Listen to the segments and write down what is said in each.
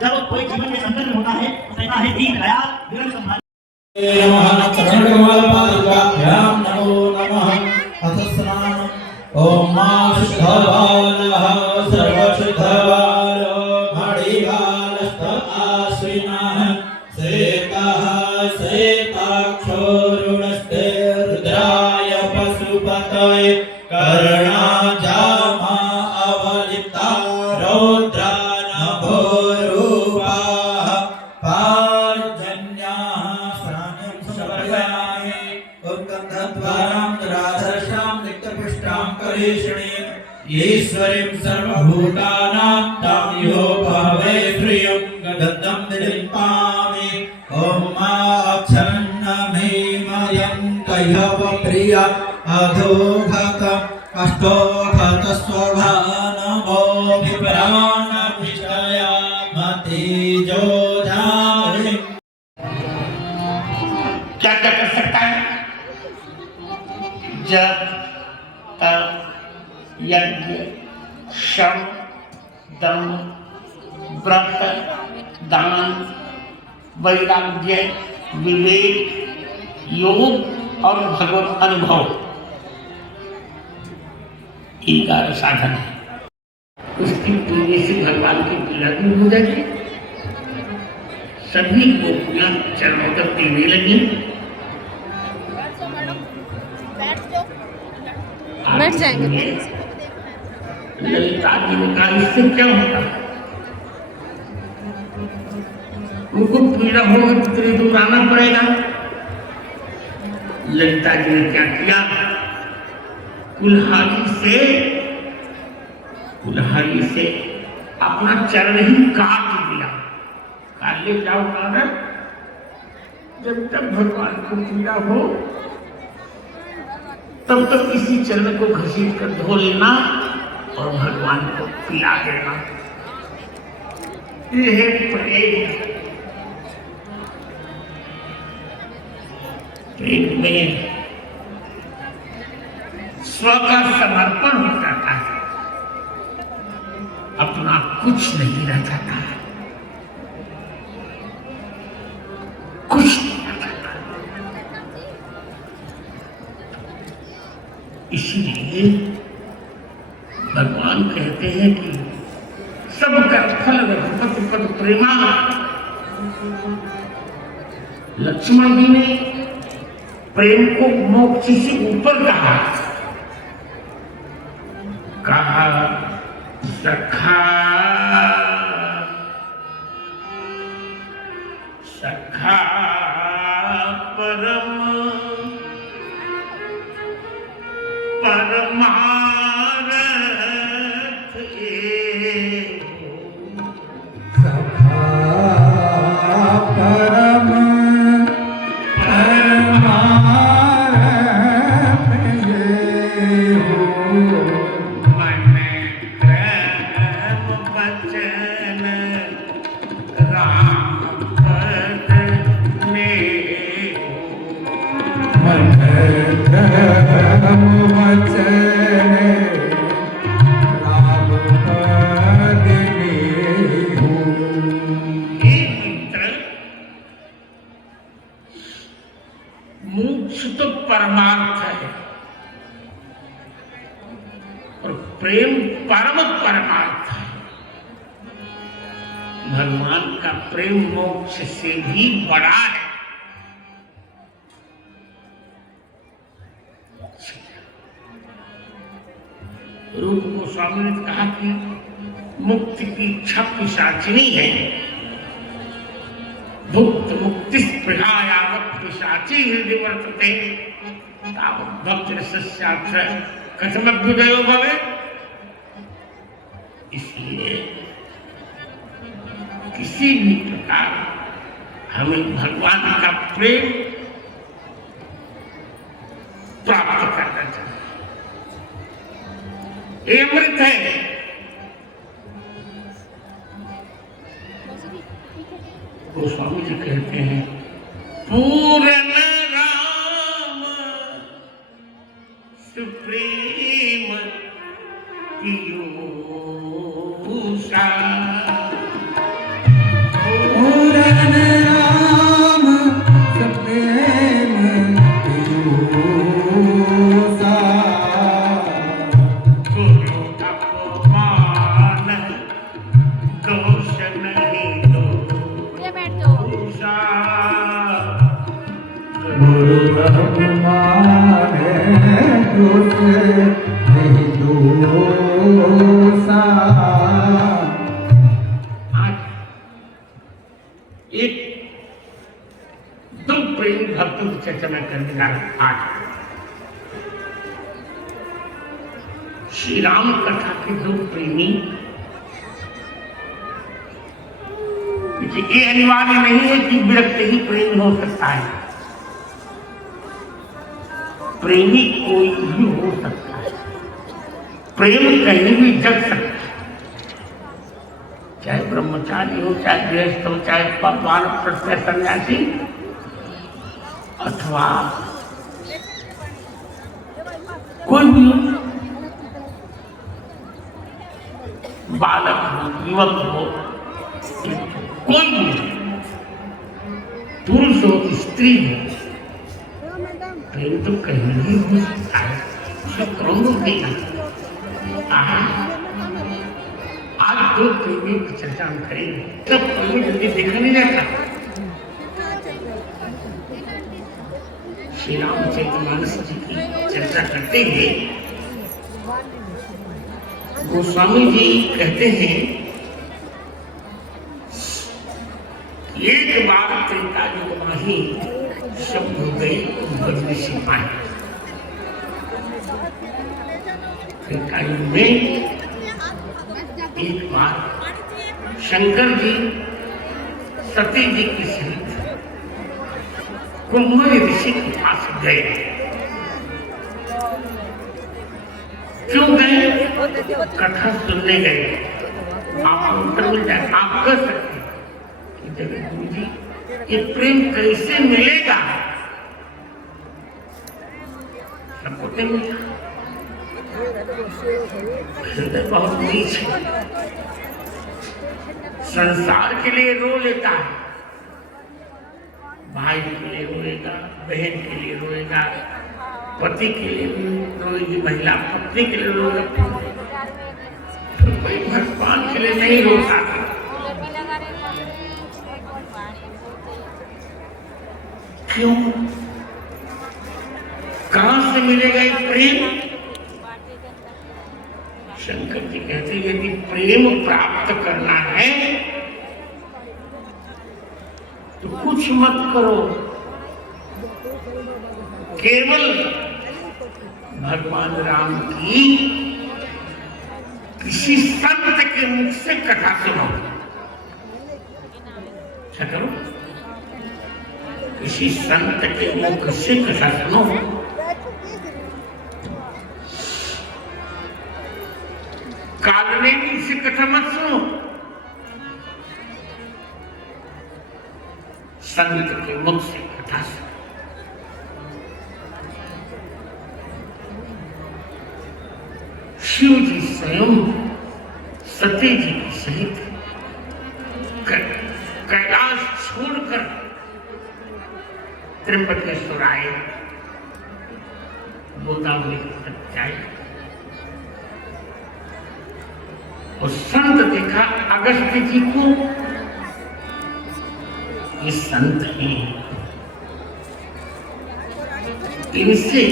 जब कोई जीवन में संकट होता है कहता है दीन दयाल विरल संभाल नमः चरणकमलपादुकाभ्यां नमो नमः अथ स्नानम् ॐ मा शुद्धबालः सर्वशुद्धबालो मणिबालस्त आश्विनः श्वेतः श्वेताक्षोरुणस्ते रुद्राय पशुपतये कर्णाजामा अवलिप्ता रौद्रा नभोरूपाः पार्जन्याः श्राम्यं शबर्याय उत्कण्ठद्वारां राधर्षां नित्यपुष्टां करेषणीं ईश्वरीं सर्वभूतानां तां यो भवे प्रियं गदं विलिम्पामि ॐ मा अक्षरन्नमेमयं कह्यव प्रिय अधोघत अष्टोघत स्वभानमो विप्राणभिषया मतिजो धारि। क्या क्या कर सकता है? जब तप यज्ञ श्रम दम व्रत दान वैराग्य विवेक योग और भगवत अनुभव 11 साधन है। उसकी पीने से भगवान की पीड़ा दूर हो जाएगी, सभी गोपियां चरणों तक पीने लगी। बैठ जाएंगे। ललिता जी ने कहा इससे क्या होता है? उनको पीड़ा होगा तो तेरे दूर आना पड़ेगा। ललिता जी ने क्या किया? कुल्हाड़ी से अपना चरण ही काट दिया। काट ले जाओ कहा, जब तक भगवान को पीड़ा हो तब तक इसी चरण को घसीट कर धो लेना और भगवान को पिला देना। ये है प्रेम। प्रेम में स्व का समर्पण हो जाता है, अपना कुछ नहीं रह जाता, कुछ नहीं रह जाता। इसीलिए भगवान कहते हैं कि सबका फल रघुपति पद प्रेमा। लक्ष्मण जी ने प्रेम को मोक्ष से ऊपर कहा सखा सखा परम परमारथ सखा परम परमारथ मन प्रेम वचन राम पद में मन प्रेम वचन राम पद में हो। हे मित्र, मोक्ष तो परमार्थ है और प्रेम परम परमार्थ है। भगवान का प्रेम मोक्ष से भी बड़ा है। रूप गोस्वामी ने कहा कि मुक्ति की इच्छा पिशाचिनी है। भुक्त मुक्ति स्पृहायावत् पिशाची हृदय वर्तते तावत् भक्त रसस्यात्र कथमभ्युदयो भवे। इसलिए किसी भी प्रकार हमें भगवान का प्रेम प्राप्त करना चाहिए। ये अमृत है। गोस्वामी जी कहते हैं पूर्ण राम सुप्रीम पीयूषा। पूर्ण राम सुप्रीम पीयूषा। गुरु अपमान दोष नहीं दोषा। गुरु अपमान दोष नहीं दोषा। आज एक दो प्रेमी भक्तों की चर्चा में करने जा रहा हूं। आज श्री राम कथा के दो प्रेमी, ये अनिवार्य नहीं है कि विरक्त ही प्रेमी हो सकता है। प्रेमी कोई भी हो सकता है। प्रेम कहीं भी जग सकता है, चाहे ब्रह्मचारी हो, चाहे गृहस्थ हो, चाहे वानप्रस्थ सन्यासी, अथवा कोई भी हो, बालक हो, युवक हो, कोई भी हो, पुरुष हो, स्त्री हो, प्रेम तो कहीं भी हो सकता है। उसे कौन रोकेगा? आज दो प्रेमियों की चर्चा हम करेंगे। सब प्रेमी जल्दी देखा नहीं जाता। श्री रामचरितमानस जी की चर्चा करते हुए गोस्वामी जी कहते हैं एक बार त्रेता युग माही शब्द हो गए बदले सिपाही। त्रेता युग में एक बार शंकर जी सती जी की सहित कुंभर ऋषि के पास गए। क्यों गए? कथा सुनने गए। आप उत्तर मिल जाए। आप कह सकते कि जगत गुरु जी ये प्रेम कैसे मिलेगा? सबको तो मिलता, हृदय बहुत नीच है। संसार के लिए रो लेता है, भाई के लिए रोएगा, बहन के लिए रोएगा, पति के लिए रोएगी महिला, पत्नी के लिए रोएगा, तो कोई भगवान के लिए नहीं रोता। क्यों? कहां से मिलेगा ये प्रेम? शंकर जी कहते हैं यदि प्रेम प्राप्त करना है तो कुछ मत करो, केवल भगवान राम की किसी संत के मुख से कथा सुनो। क्या करो? किसी संत के मुख से कथा सुनो। कालनेमी से कथा मत सुनो, संत के मुख से कथा सुनो। शिव जी स्वयं सती जी की सहित कैलाश छोड़कर त्र्यंबकेश्वर आए, गोदावरी तक जाए और संत देखा अगस्त्य जी को। ये संत हैं, इनसे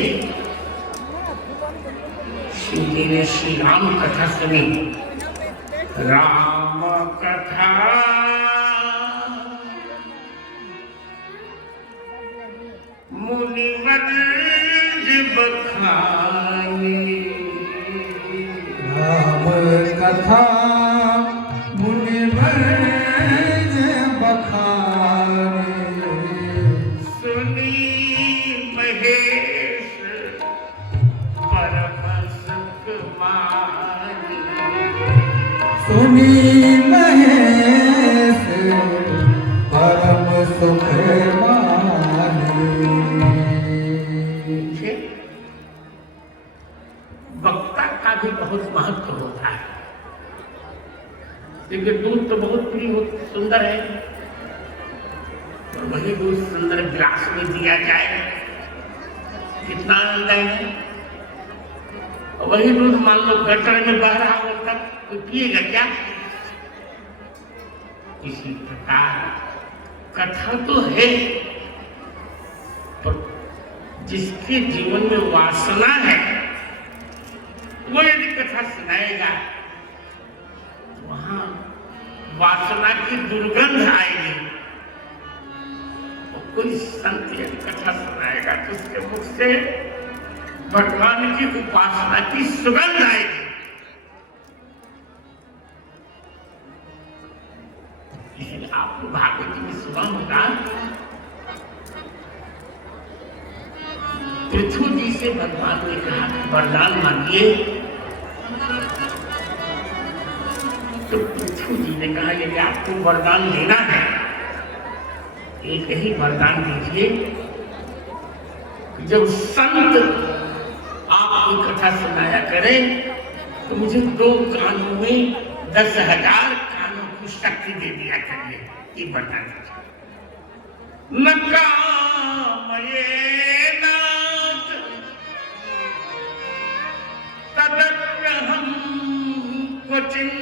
शिव जी ने श्री राम कथा सुनी। राम कथा मुनिवर बखानी, कथा मुनिवर बखाने सुनी महेश परम सुख मानी सुनी महेश परम सुख मानी। वक्ता का भी बहुत महत्व होता है, क्योंकि दूध तो बहुत प्रिय सुंदर है, और वही दूध सुंदर गिलास में दिया जाए कितना आनंद है। और वही दूध मान लो गटर में बह रहा हो तब कोई पिएगा क्या? इसी प्रकार कथा तो है, पर जिसके जीवन में वासना है वो यदि कथा सुनाएगा वहां वासना की दुर्गंध आएगी। और कोई संत यदि कथा सुनाएगा तो उसके मुख से भगवान की उपासना की सुगंध आएगी। इसलिए आपको भागवत में सुना होगा, पृथ्वी जी से भगवान ने कहा वरदान मांगिए, तो पृथ्वी जी ने कहा यदि आपको वरदान देना है एक ही वरदान दीजिए, जब संत आपकी कथा सुनाया करें तो मुझे 2 कानों में 10,000 कानों की शक्ति दे दिया करिए, ये वरदान दीजिए। न कामये नाथ तदग्रहं क्वचिन्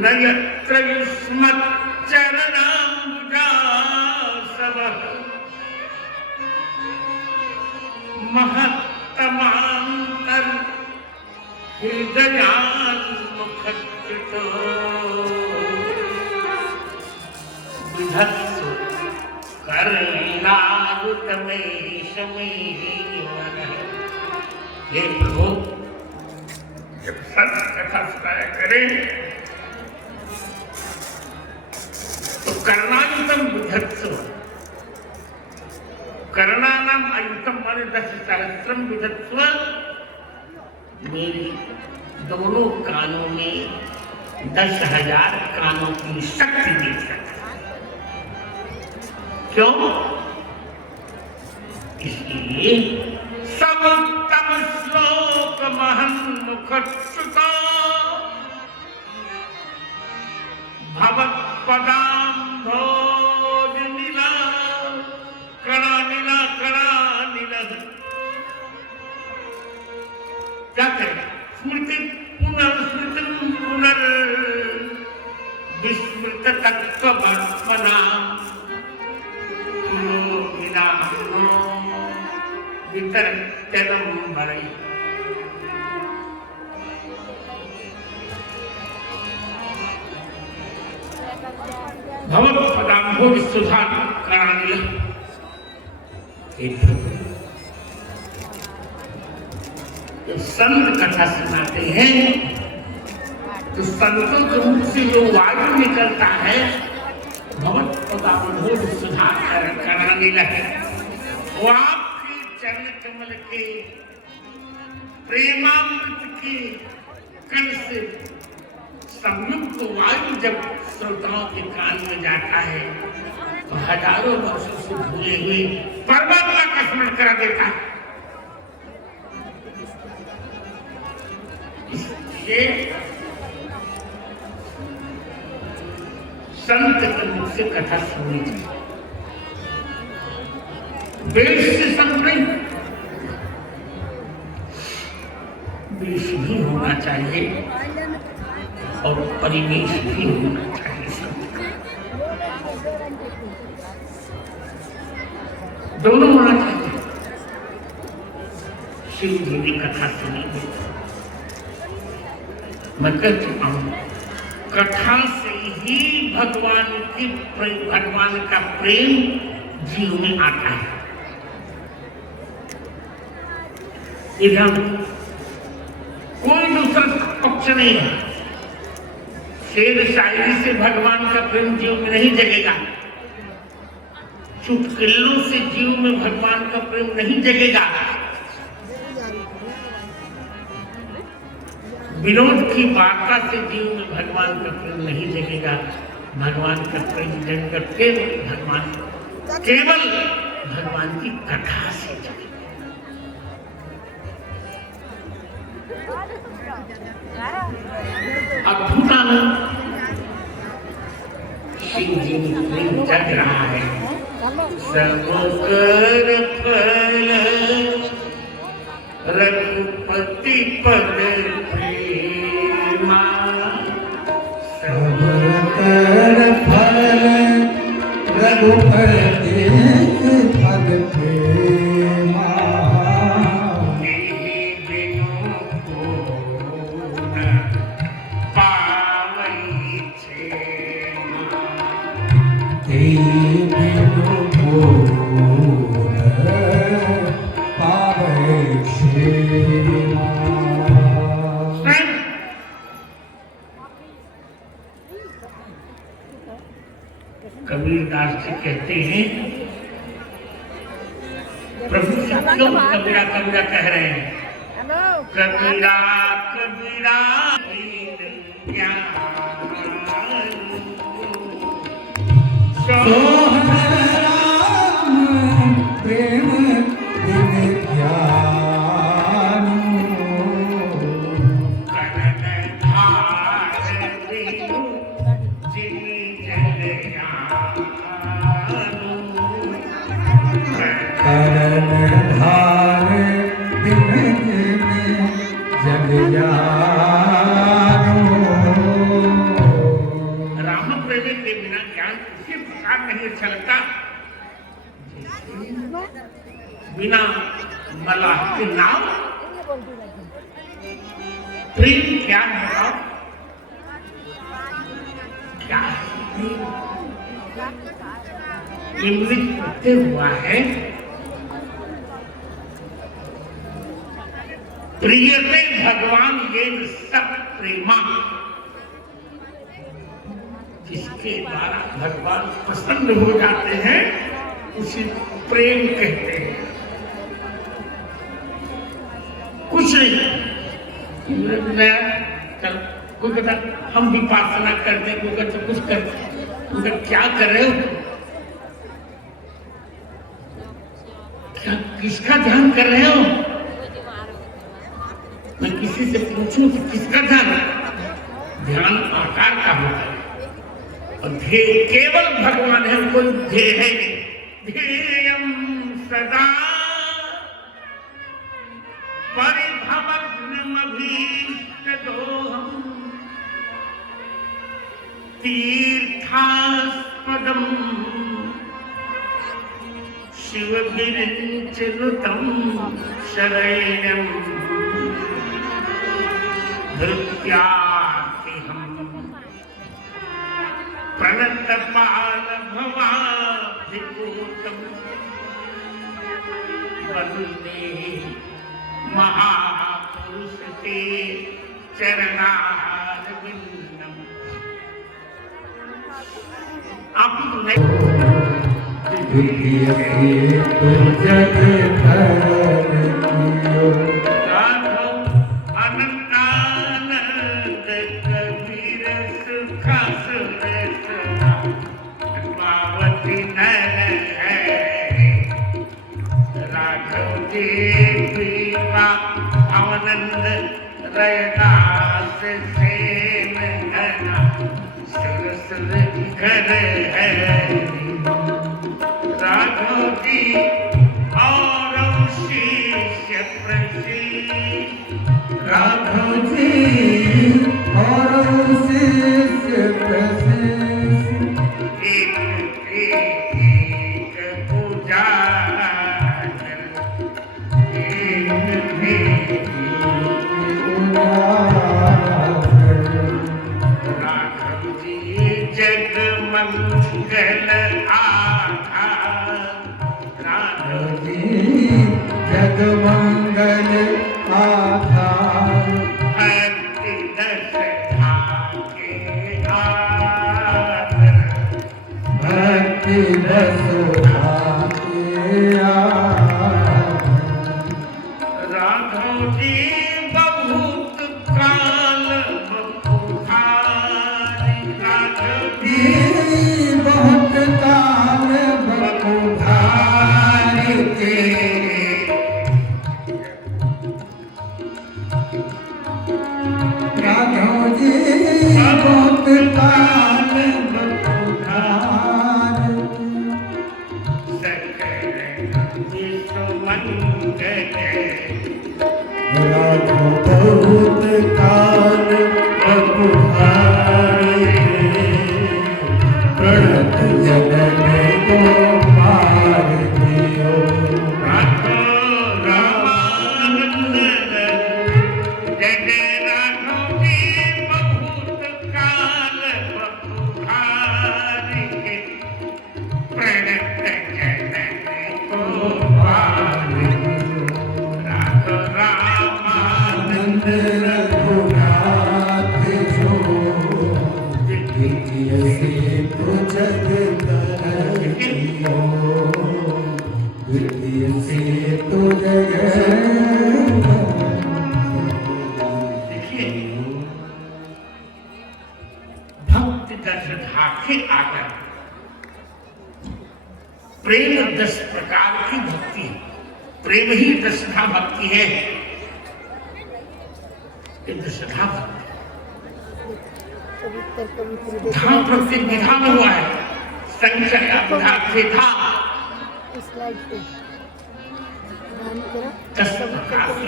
न यत्र युष्मच्चरणाम्बुजासवः महत्तमान्तर हृदयान्मुखच्युतो विधत्सु कर्णावृतमेशमेवनः। हे प्रभु, जब संत कथा सुनाया करे तो कर्णायुतम विधत्सु, कर्णानाम आयुतम माने 10,000 विधत्स्व, मेरी दोनों कानों में 10,000 कानों की शक्ति दे सकता। क्यों? इसलिए समुत्तम श्लोक महन मुखच्युता भवत पदाम्भोज नीला कणा नीला कणा नीला। क्या करें? स्मृति पुनर्स्मृति पुनर् विस्मृत तत्त्ववर्त्मना वितरत्यलंबरै। भवत्पदाम्भोज सुधा करानिल। तो संत कथा सुनाते हैं तो संतों के मुख से जो वायु निकलता है भवत्पदाम्भोज सुधा करानिल है, वो आपके चरण कमल के प्रेमामृत की कण से संयुक्त वायु जब श्रोताओं के कान में जाता है तो हजारों वर्षों से भूले हुए परमात्मा का स्मरण करा देता है। इसलिए संत के मुख से कथा सुननी चाहिए, वेश से संत नहीं, वेश भी होना चाहिए और परिवेश भी होना चाहिए। संत दोनों होना चाहिए। शिव जी की कथा सुनी, मैं कह चुका हूं, कथा से ही भगवान का प्रेम जीव में आता है। कुछ नहीं है। शेर शायरी से भगवान का प्रेम जीव में नहीं जगेगा, चुटकुलों से जीव में भगवान का प्रेम नहीं जगेगा, विनोद की वार्ता से जीव में भगवान का प्रेम नहीं जगेगा। भगवान का प्रेम जगेगा केवल भगवान की कथा से जगेगा। अद्भुत आनंद शिव जी में प्रेम जग रहा है। सब कर फल रघुपति पद प्रेमा, सब कर फल रघुपति पद प्रेमा, तेहि बिनु पूर्ण पावई क्षेमा, तेहि बिनु पूर्ण पावै क्षेमा। कबीरदास जी कहते हैं, प्रभु से क्यों कबीरा कबीरा कह रहे हैं? कबीरा कबीरा दीन ज्ञान, सोहन राम प्रेम बिन ज्ञान, कनन धार बिनु जिन जन करण धार बिन जग जानो। राम प्रेमी के बिना ज्ञान किसी प्रकार नहीं अच्छा लगता। बिना मलाह के नाम प्रेम क्या है? क्या है? इंग्लिश पढ़ते हुआ है, प्रियते भगवान ये सब प्रेमा, जिसके द्वारा भगवान प्रसन्न हो जाते हैं उसे प्रेम कहते हैं। कुछ नहीं, मैं कोई कहता हम विपासना करते, कोई कहता कुछ करते, क्या कर रहे हो? क्या किसका ध्यान कर रहे हो? मैं किसी से पूछूं कि किसका ध्यान? ध्यान आकार का होता है और ध्येय केवल भगवान है, कोई ध्येय है नहीं। ध्येयम सदा परिभवग्नमभीष्टदोहम् तीर्थास्पदम् शिवविरञ्चनुतं शरण्यम् धृत्यार्तिहम् प्रणतपालभवाब्धिपूतम् वन्दे महापुरुष ते चरणारविन्दम्। आप जग अनंतानंद कबीर सुखा सुरस पावती नर है, राघव जी पीवा अवनंद रैदास सेन घना सुरस घर है। राघव जी और शिष्य प्रशीष, राघव जी और शिष्य प्रशीष, एक एक पूजा राघव जी जग मंगल आधार, राघव जग मंगल आधार, भक्ति दर्शन जी बहुत काल बपुधारी राघव जी बहुत काल बपुधारी के राघव जी बहुत काल बपुधारी राघव बहुत काल बपुधारी प्रणत जगन को पार दियो रघुनाथ जो द्वितीय से तो जग तरसियो द्वितीय से तो जग भक्ति दस धाके आकर प्रेम 10 प्रकार की भक्ति है। प्रेम ही दशधा भक्ति है। ये दशधा भक्ति धाम प्रत्येक विधा में हुआ है। संख्या विधा से था 10 प्रकार की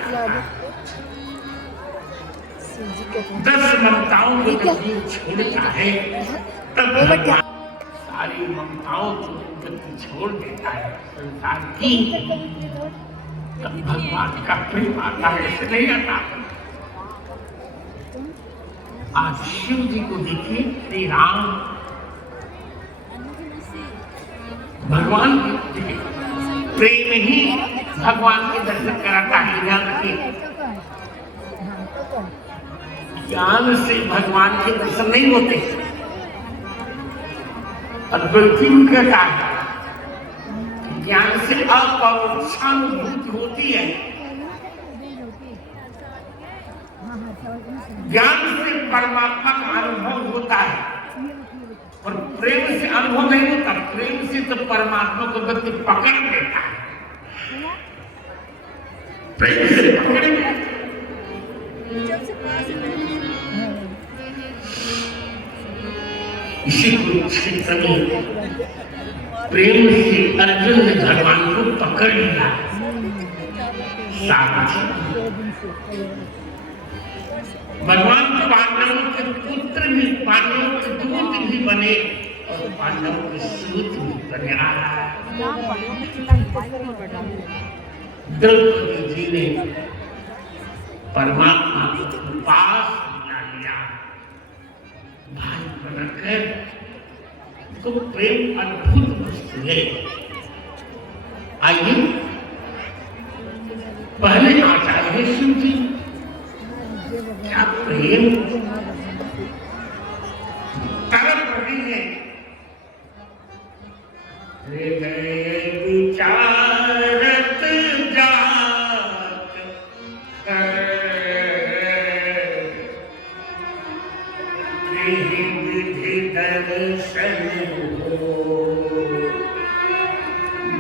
10 ममताओं को जब जीव छोड़ता है तब भगवान सारी ममताओं को छोड़ देता है संसार की, तब भगवान का प्रेम आता है। ऐसे नहीं आता। आज शिव जी को देखिए, श्री राम भगवान के प्रेम ही भगवान के दर्शन कराता है। ध्यान रखिए, ज्ञान से भगवान के दर्शन नहीं होते। अद्वैती कहता है ज्ञान से अपरोक्षानुभूति होती है। ज्ञान से परमात्मा का अनुभव होता है और प्रेम से अनुभव नहीं होता। प्रेम से तो परमात्मा को व्यक्ति पकड़ लेता है। प्रेम से पकड़ लेता है। इसी कुरुक्षेत्र में प्रेम से अर्जुन ने भगवान को पकड़ लिया। भगवान पांडवों के पुत्र भी, पांडवों के दूत भी बने और पांडवों के सूत भी बने। द्रौपदी जी ने परमात्मा को पास मिला लिया। भाई बनकर तो प्रेम अद्भुत वस्तु है। आइए पहले आचार्य है शिव जी। क्या प्रेम तरफ रही है। हृदय विचारत जात विधि दर्शन हो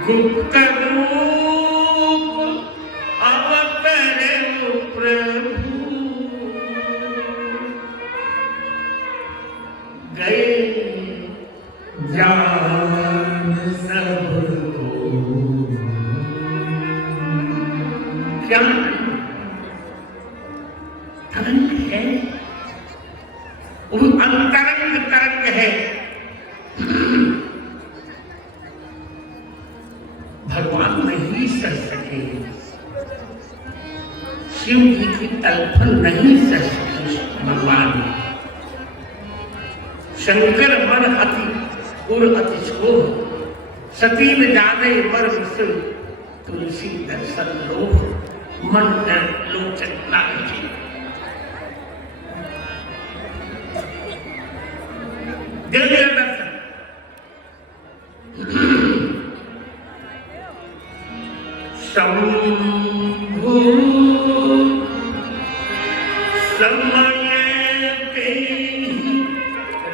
गुप्त रूप अवतरे प्रभु गए जान सबको। क्या तरंग है, वो अंतरंग तरंग है। भगवान नहीं सह सके, शिव जी की तलफन नहीं सह सके। भगवान शंकर मन अति गुर अति क्षोभ सती न जाने मर विषय तुलसी दर्शन लोभ मन लोचन लागी। दिव्य दर्शन शंभु समय पे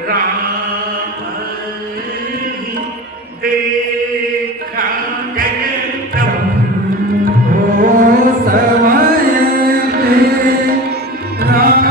राम देखा जगत ओ समय पे राम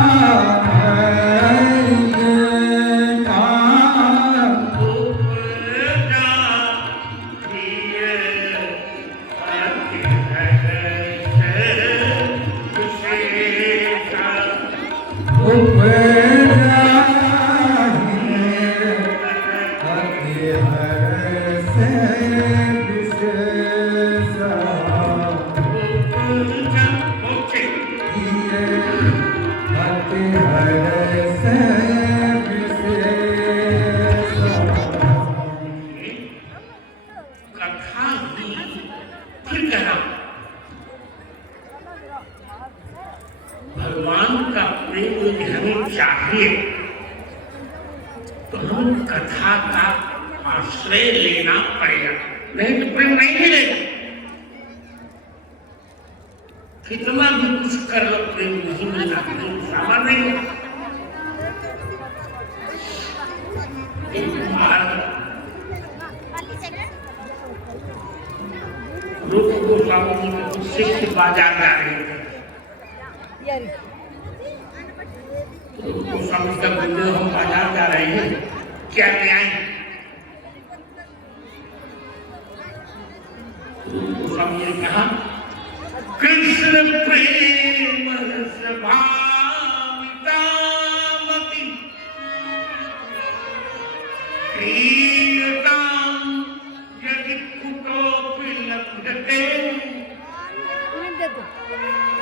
भगवान का प्रेम यदि हमें चाहिए तो हम कथा का आश्रय लेना पड़ेगा, नहीं तो प्रेम नहीं मिलेगा। कितना भी कुछ कर लो प्रेम नहीं मिलता, प्रेम सामान्य नहीं। रूप गोस्वामी जी के कुछ शिष्य बाजार जा रहे थे। गोस्वामी का बोले हम बाजार जा रहे हैं, क्या ले आए? गोस्वामी ने कहा कृष्ण प्रेम रस भावितामति क्रियतां यदि कुतोपि लभ्यते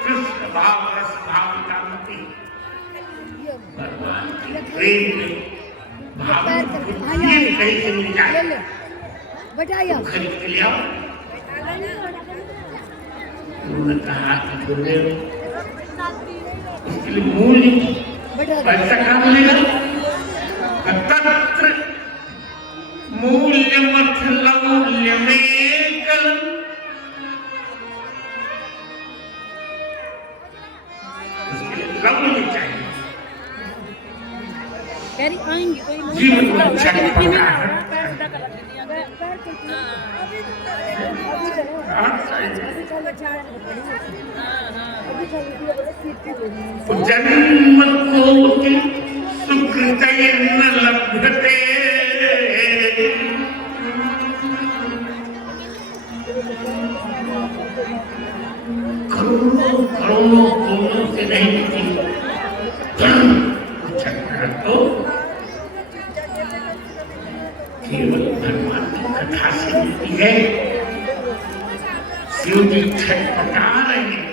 कृष्ण भाव रस भावितामति। भगवान के प्रेम में भाव ये कहीं से मिल जाए तो खरीद के ले आओ। उन्होंने कहा कि बोले इसके लिए मूल्य पैसा कहाँ मिलेगा? तत्र मूल्यमथ लौल्यमेकलम्। इसके लिए लौल्य चाहिए, जीवन में छटपटाहट जन्म कोटि सुकृतैर्न लभ्यते करोड़ों करोड़ों करोड़ों से नहीं मिलती, तो केवल भगवान की कथा से मिलती है। शिव जी छटपटा रहे हैं,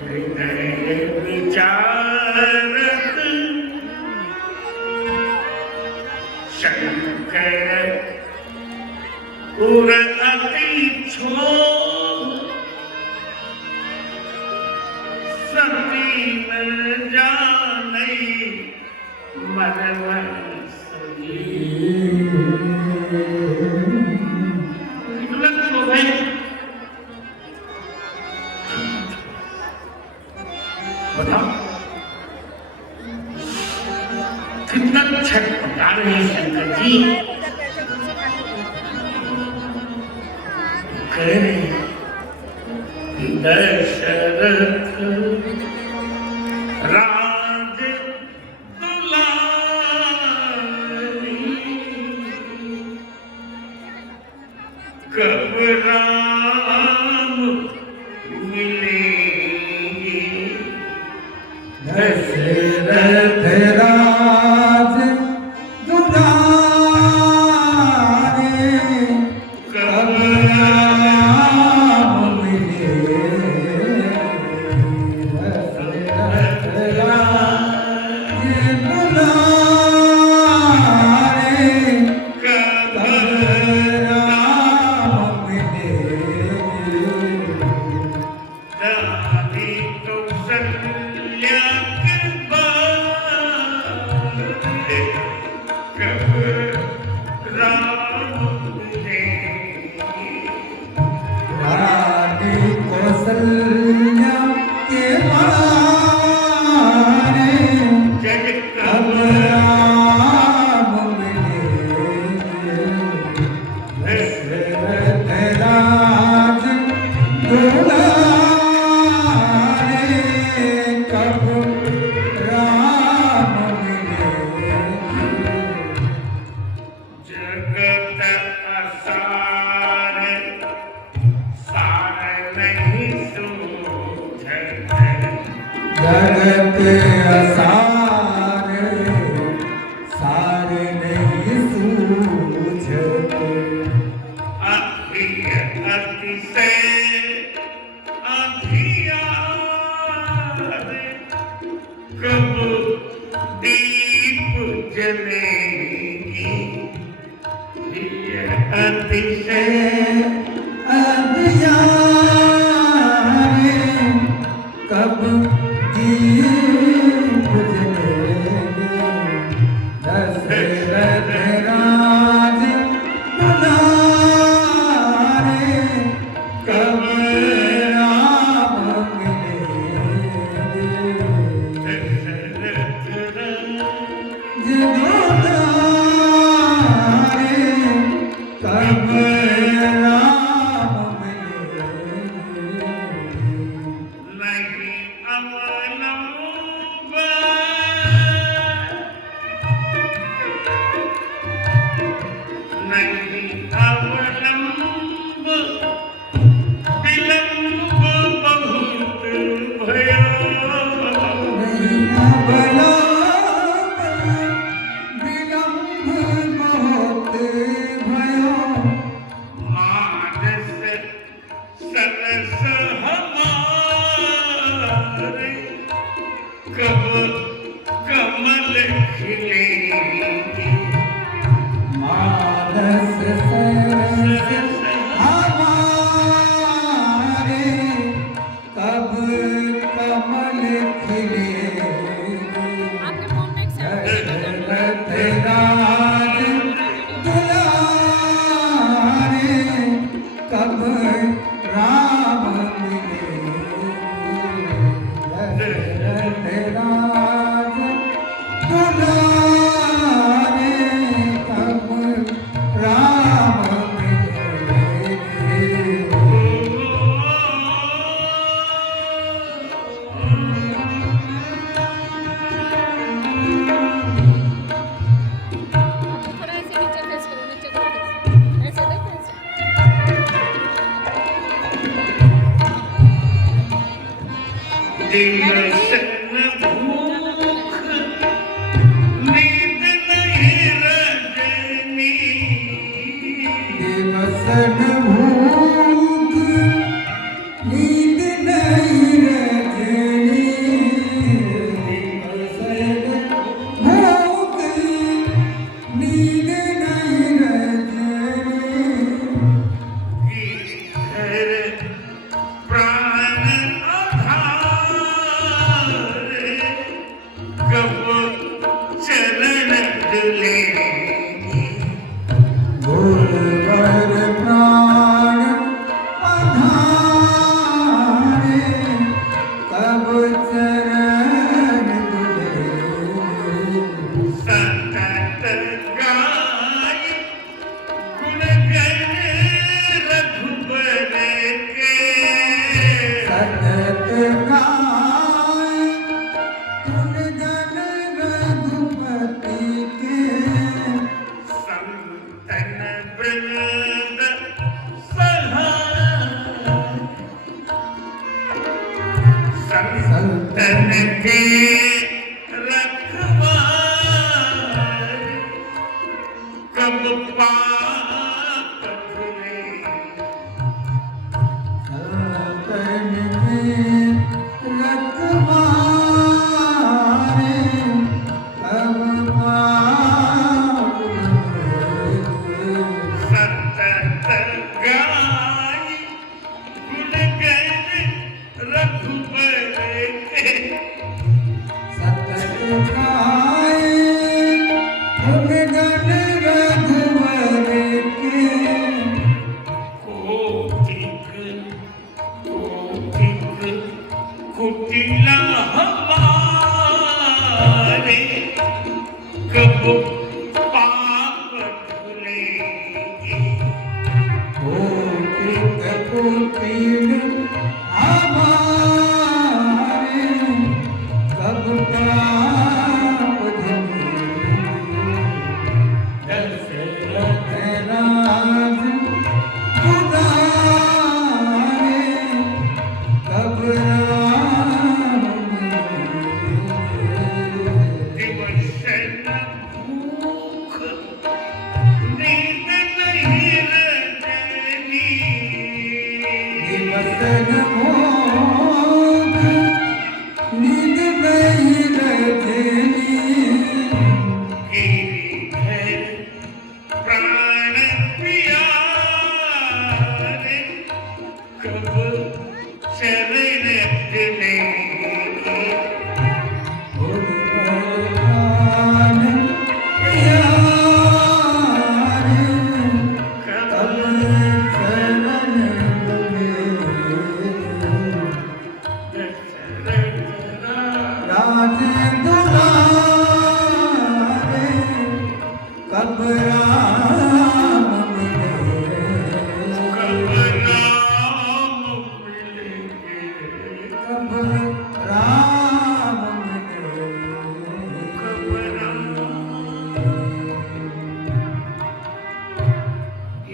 हृदय विचारत शंकर उर अति क्षोभ सती न जाने मरवन बताओ कितना छटपटा रहे हैं शंकर जी। कह रहे हैं दशरथ राज दुलारी कब राम मिलेंगे। दशरथ राज दुलारे कब राम मिले। दशरथ राज दुलारे कब राम मिले। दादी कौशल्या के बाद कब राम मिलेंगे। रानी कौशल्या के नहीं सूझते जगत असार सार नहीं सूझते अतिशय अंधियार कब दीप जलेगी ये अतिशय अंधियारे कब दीप जलेंगे दशरथ राज दुलारे कब राम मिलेंगे दुलारे कब राम मिलेंगे नहीं अवलंब नहीं अवलंब विलंब बहुत भयो मानस सरस हमारे कब कमल खिलेगी कब राम मिलेंगे राज दुलारे कब राम मिलेंगे थोड़ा ऐसे नीचे फेस करो नीचे करो ऐसे देखो ऐसे दिवसन भूख नींद नहीं रजनी दिवसन भूख नींद नहीं रजनी दिवसन भूख नींद नहीं रजनी घर प्राण आधार कब चरण डुलेगी गुरुवर प्राण आधारे कब चरण दुलेगे सतत गाय गुण गण रघुबर के सतत गाय गुणगण रघुपति के संतन वृंद सहाय संतन के रखवार कब पाप धुले संतन के रखवारे कब पाप धुलेंगे सतत गाय गुण गण रघुबर के सतत गाय गुणगण रघुवर के कोटिक कुटिला हमारे कब पाप धुलेगी कोटिक कुटिल हमारे कब पाप धुलेंगे दशरथ राज दुलारे जनमोख नींद नहीं रजनी प्राण प्यारे कब शरण अपने भगवान प्यारे कब शरण राज दुलारे कब राम मिले कब राम मिले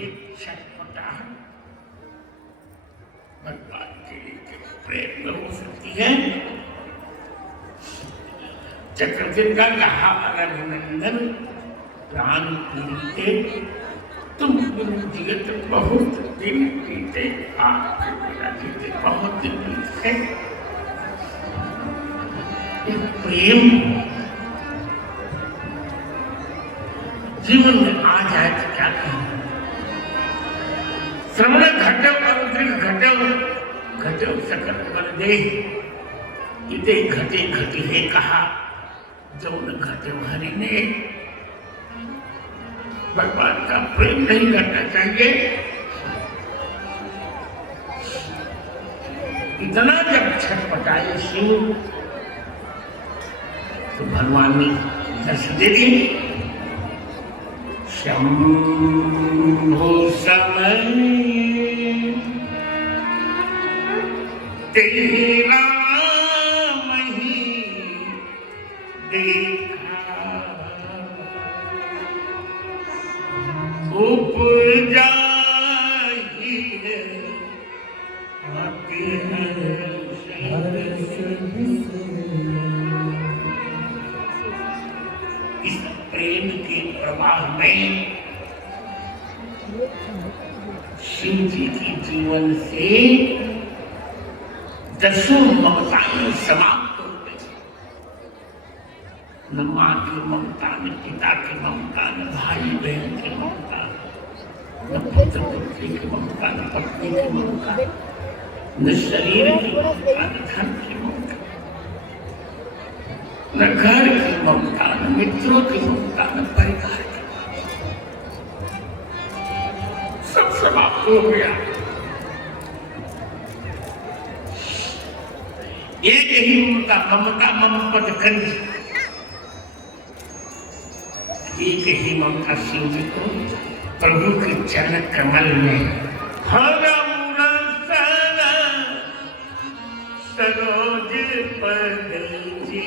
एक छटपटाहट भगवान के लिए प्रेम में हो सकती है। चक्रवर्ती का कहा रघुनंदन प्राण पीते तुम बिन जियत बहुत दिन बीते आपके बिना जीते बहुत दिन बीते। प्रेम जीवन में आ जाए तो क्या कहें। श्रवण घटव अंतरिक घटव घटव सकल बल दे इते घटे घटी है कहा जो न घटे हरि ने। भगवान का प्रेम नहीं करना चाहिए। इतना जब छटपटाए शिव तो भगवान ने दर्श दे दी। शंभु समय तेरा मही देखा उपजा ही है आती है इस प्रेम के प्रवाह में शिव जी के जीवन से दसों ममताएं समाप्त हो गई। न माँ की ममता, न पिता की ममता, न भाई बहन की ममता, न पुत्र पुत्री की ममता, न पत्नी की ममता, न शरीर की ममता, न धन की ममता, न घर की ममता, न मित्रों की ममता, न परिवार की ममता, सब समाप्त हो गया। एक ही ममता ममता मम पद कंज, एक ही ममता शिव जी को प्रभु के चरण कमल में हर सरोज पद जी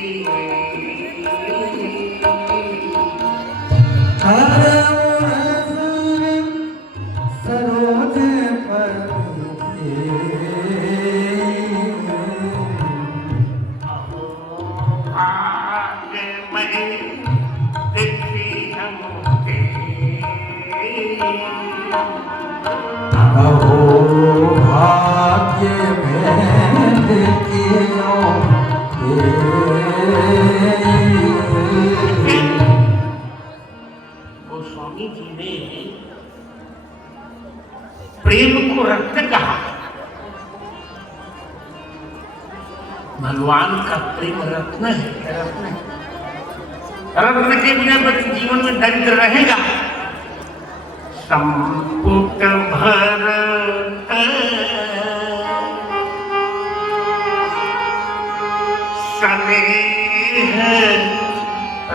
सरोज पद आगे मैं देखी हम अहो भाग्य में देखियो गोस्वामी जी ने प्रेम को रत्न कहा। भगवान का प्रेम रत्न है, रत्न है। रत्न के बिना व्यक्ति जीवन में दरिद्र रहेगा। संपुट भर स्नेह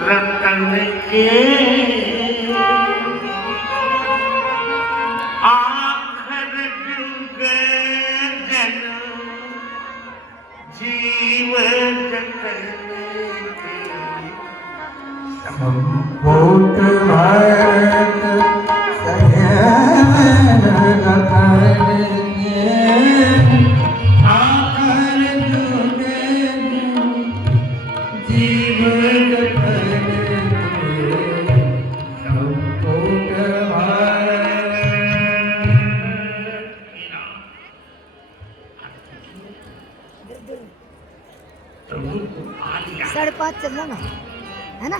रतन के आखर जुग जन जीव जतन के संपुट भरत सहेर रतन के आकर जुगे जीव जतन के संपुट भरत प्रभु को पा लिया। 5:30 चल रहा ना, है ना?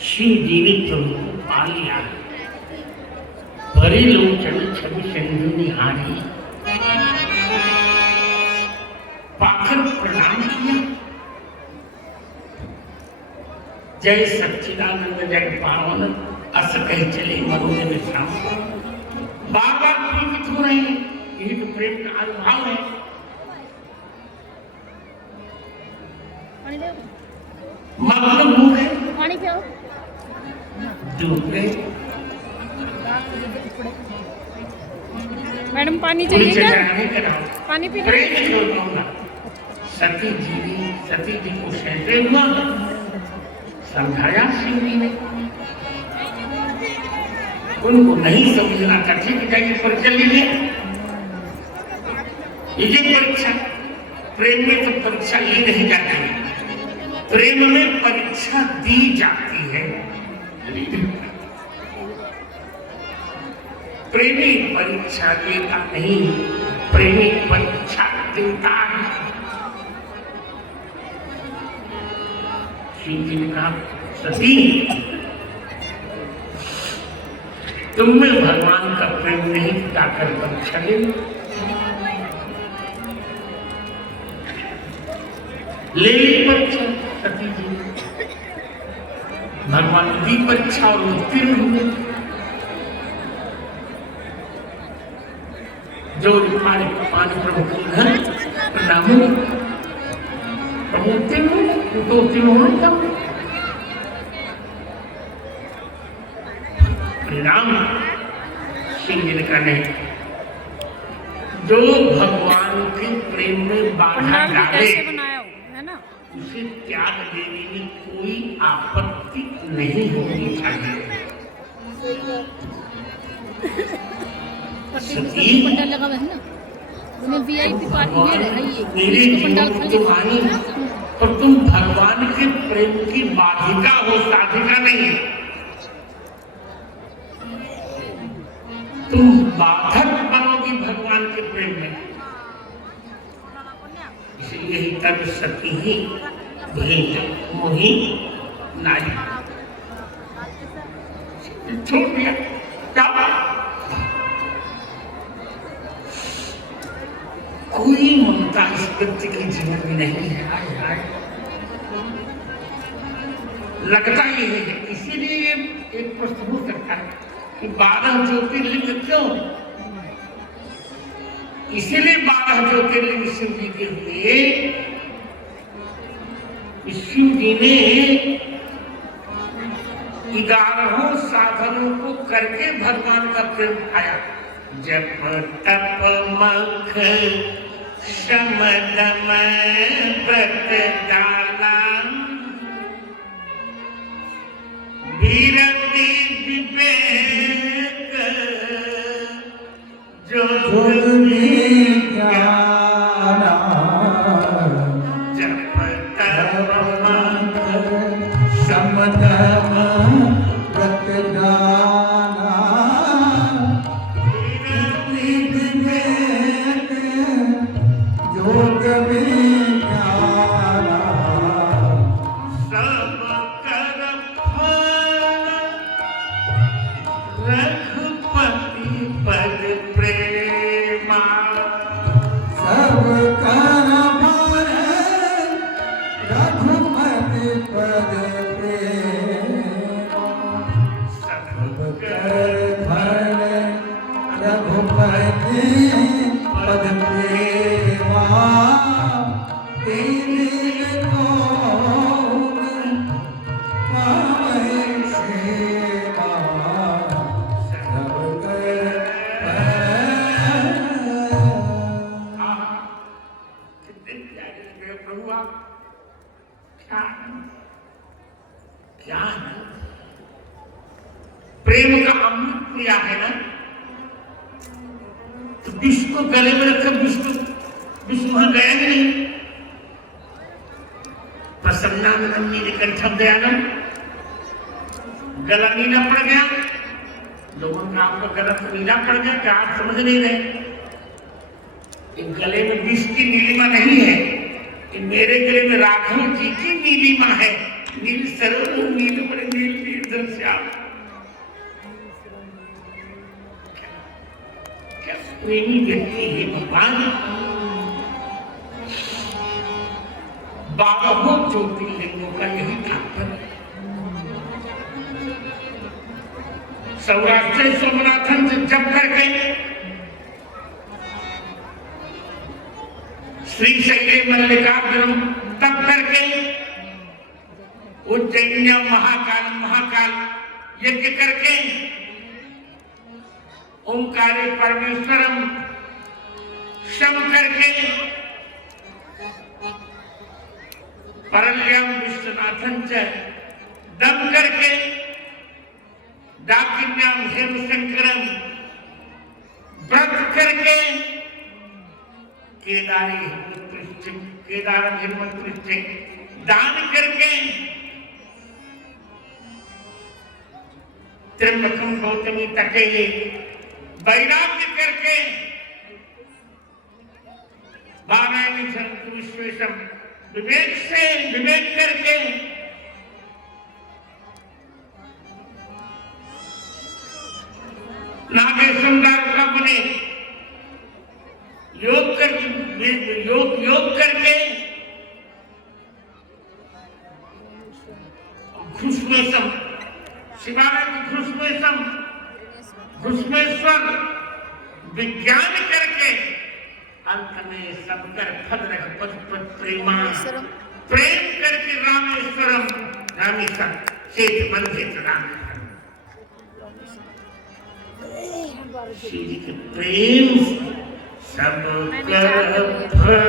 शिव जी ने प्रभु को पा लिया। परे लोचन छवि सिंधु निहारी, पाकर प्रणाम किया। जय सच्चिदानंद जग पावन, अस कह चले मरोज विश्राम। बार बार प्रेरित हो रहे हैं, यही तो प्रेम का अनुभव है। पानी दे, मतलब वो है पानी पियो। दूसरे मैडम पानी चाहिए क्या? कराओ, पानी पीना? प्रेम छोड़ दूंगा। सती जी को सहते हुआ समझाया शिव जी ने। उनको नहीं समझना था, ठीक जाइए परीक्षा लीजिए। ये परीक्षा, प्रेम में तो परीक्षा ली नहीं जाती, प्रेम में परीक्षा दी जाती है। प्रेमी परीक्षा देता नहीं, प्रेमी परीक्षा देता है। शिव जी ने कहा, सती तुम में भगवान का प्रेम नहीं, जाकर परीक्षा ले लो। ले ली परीक्षा सती जी, भगवान की परीक्षा और उत्तीर्ण हुए। जो हमारे पानी प्रभु प्रणाम प्रभु उत्तीर्ण हुए, तो उत्तीर्ण होना था। परिणाम शिव जी ने कहा नहीं, जो भगवान के प्रेम में बाधा डाले उसे त्याग देने में कोई आपत्ति नहीं होनी चाहिए। सती पंडाल लगा हुआ है ना, उन्हें वीआईपी पार्टी दे रहा है ये, मेरे पंडाल जीवन खाली तुम्हारी, पर तुम भगवान के प्रेम की बाधिका हो, साधिका नहीं। तुम बाधक बनोगी भगवान के प्रेम में। इसलिए ही तब सती ही भेंट मोही नारी छोड़ दिया। क्या कोई ममता इस व्यक्ति के जीवन में नहीं है। हाय हाय, लगता ही है। इसीलिए एक प्रश्न हो सकता है कि 12 ज्योतिर्लिंग क्यों? इसीलिए 12 ज्योतिर्लिंग शिव जी के हुए। शिव जी ने 11 साधनों को करके भगवान का प्रेम पाया। जप तप मख शम दम व्रत दाना वीरति विवेक जोग ज्ञाना जप तप मख समदम व्रत दाना वीरति विवेक जोग विज्ञाना सब कर फल रघुपति पद प्रेमा। सब कर फल रघुपति पद प्रेमा। सब कर फल रघुपति पद प्रेमा। तेरे को पावै सेवा। सब कर फल। कितने प्यारे लग रहे हो प्रभु आप। क्या क्या है? प्रेम का अमृत पिया है ना, तो विष को गले में रखकर विष वहां गया ही नहीं। प्रसन्नानंद नीलकंठम दयानम, गला नीला पड़ गया। लोगों का आपका गला तो नीला पड़ गया, क्या आप समझ नहीं रहे? इन गले में विष की नीलिमा नहीं है, कि मेरे गले में राघव जी की नीलिमा है। नील सरोवर नील पर नील नील श्याम। क्या प्रेमी व्यक्ति है भगवान। बारहों ज्योतिर्लिंगों का यही तात्पर्य। सौराष्ट्र से सोमनाथन से जप करके श्रीशैल मल्लिकार्जुन तप करके उज्जैन महाकाल यज्ञ करके ओंकारे परमेश्वरम शम करके परल्याम विश्वनाथन च दम करके दाकिन्याम हेम शंकरम व्रत करके केदार हिमंत्रिष्ठे दान करके त्र्यंबकम गौतमी तटे वैराग्य करके बारायणी शंकर विश्वेशम विवेक करके नागेश्वर का बने योग करके घुष्मेश्वर शिवालय की घुष्मेश्वर विज्ञान करके अंत में सबकर पद रखपत प्रेमा प्रेम करके रामेश्वरम रामेश्वर शेष बंधित रामेश्वर शिव जी के प्रेम सब कर फल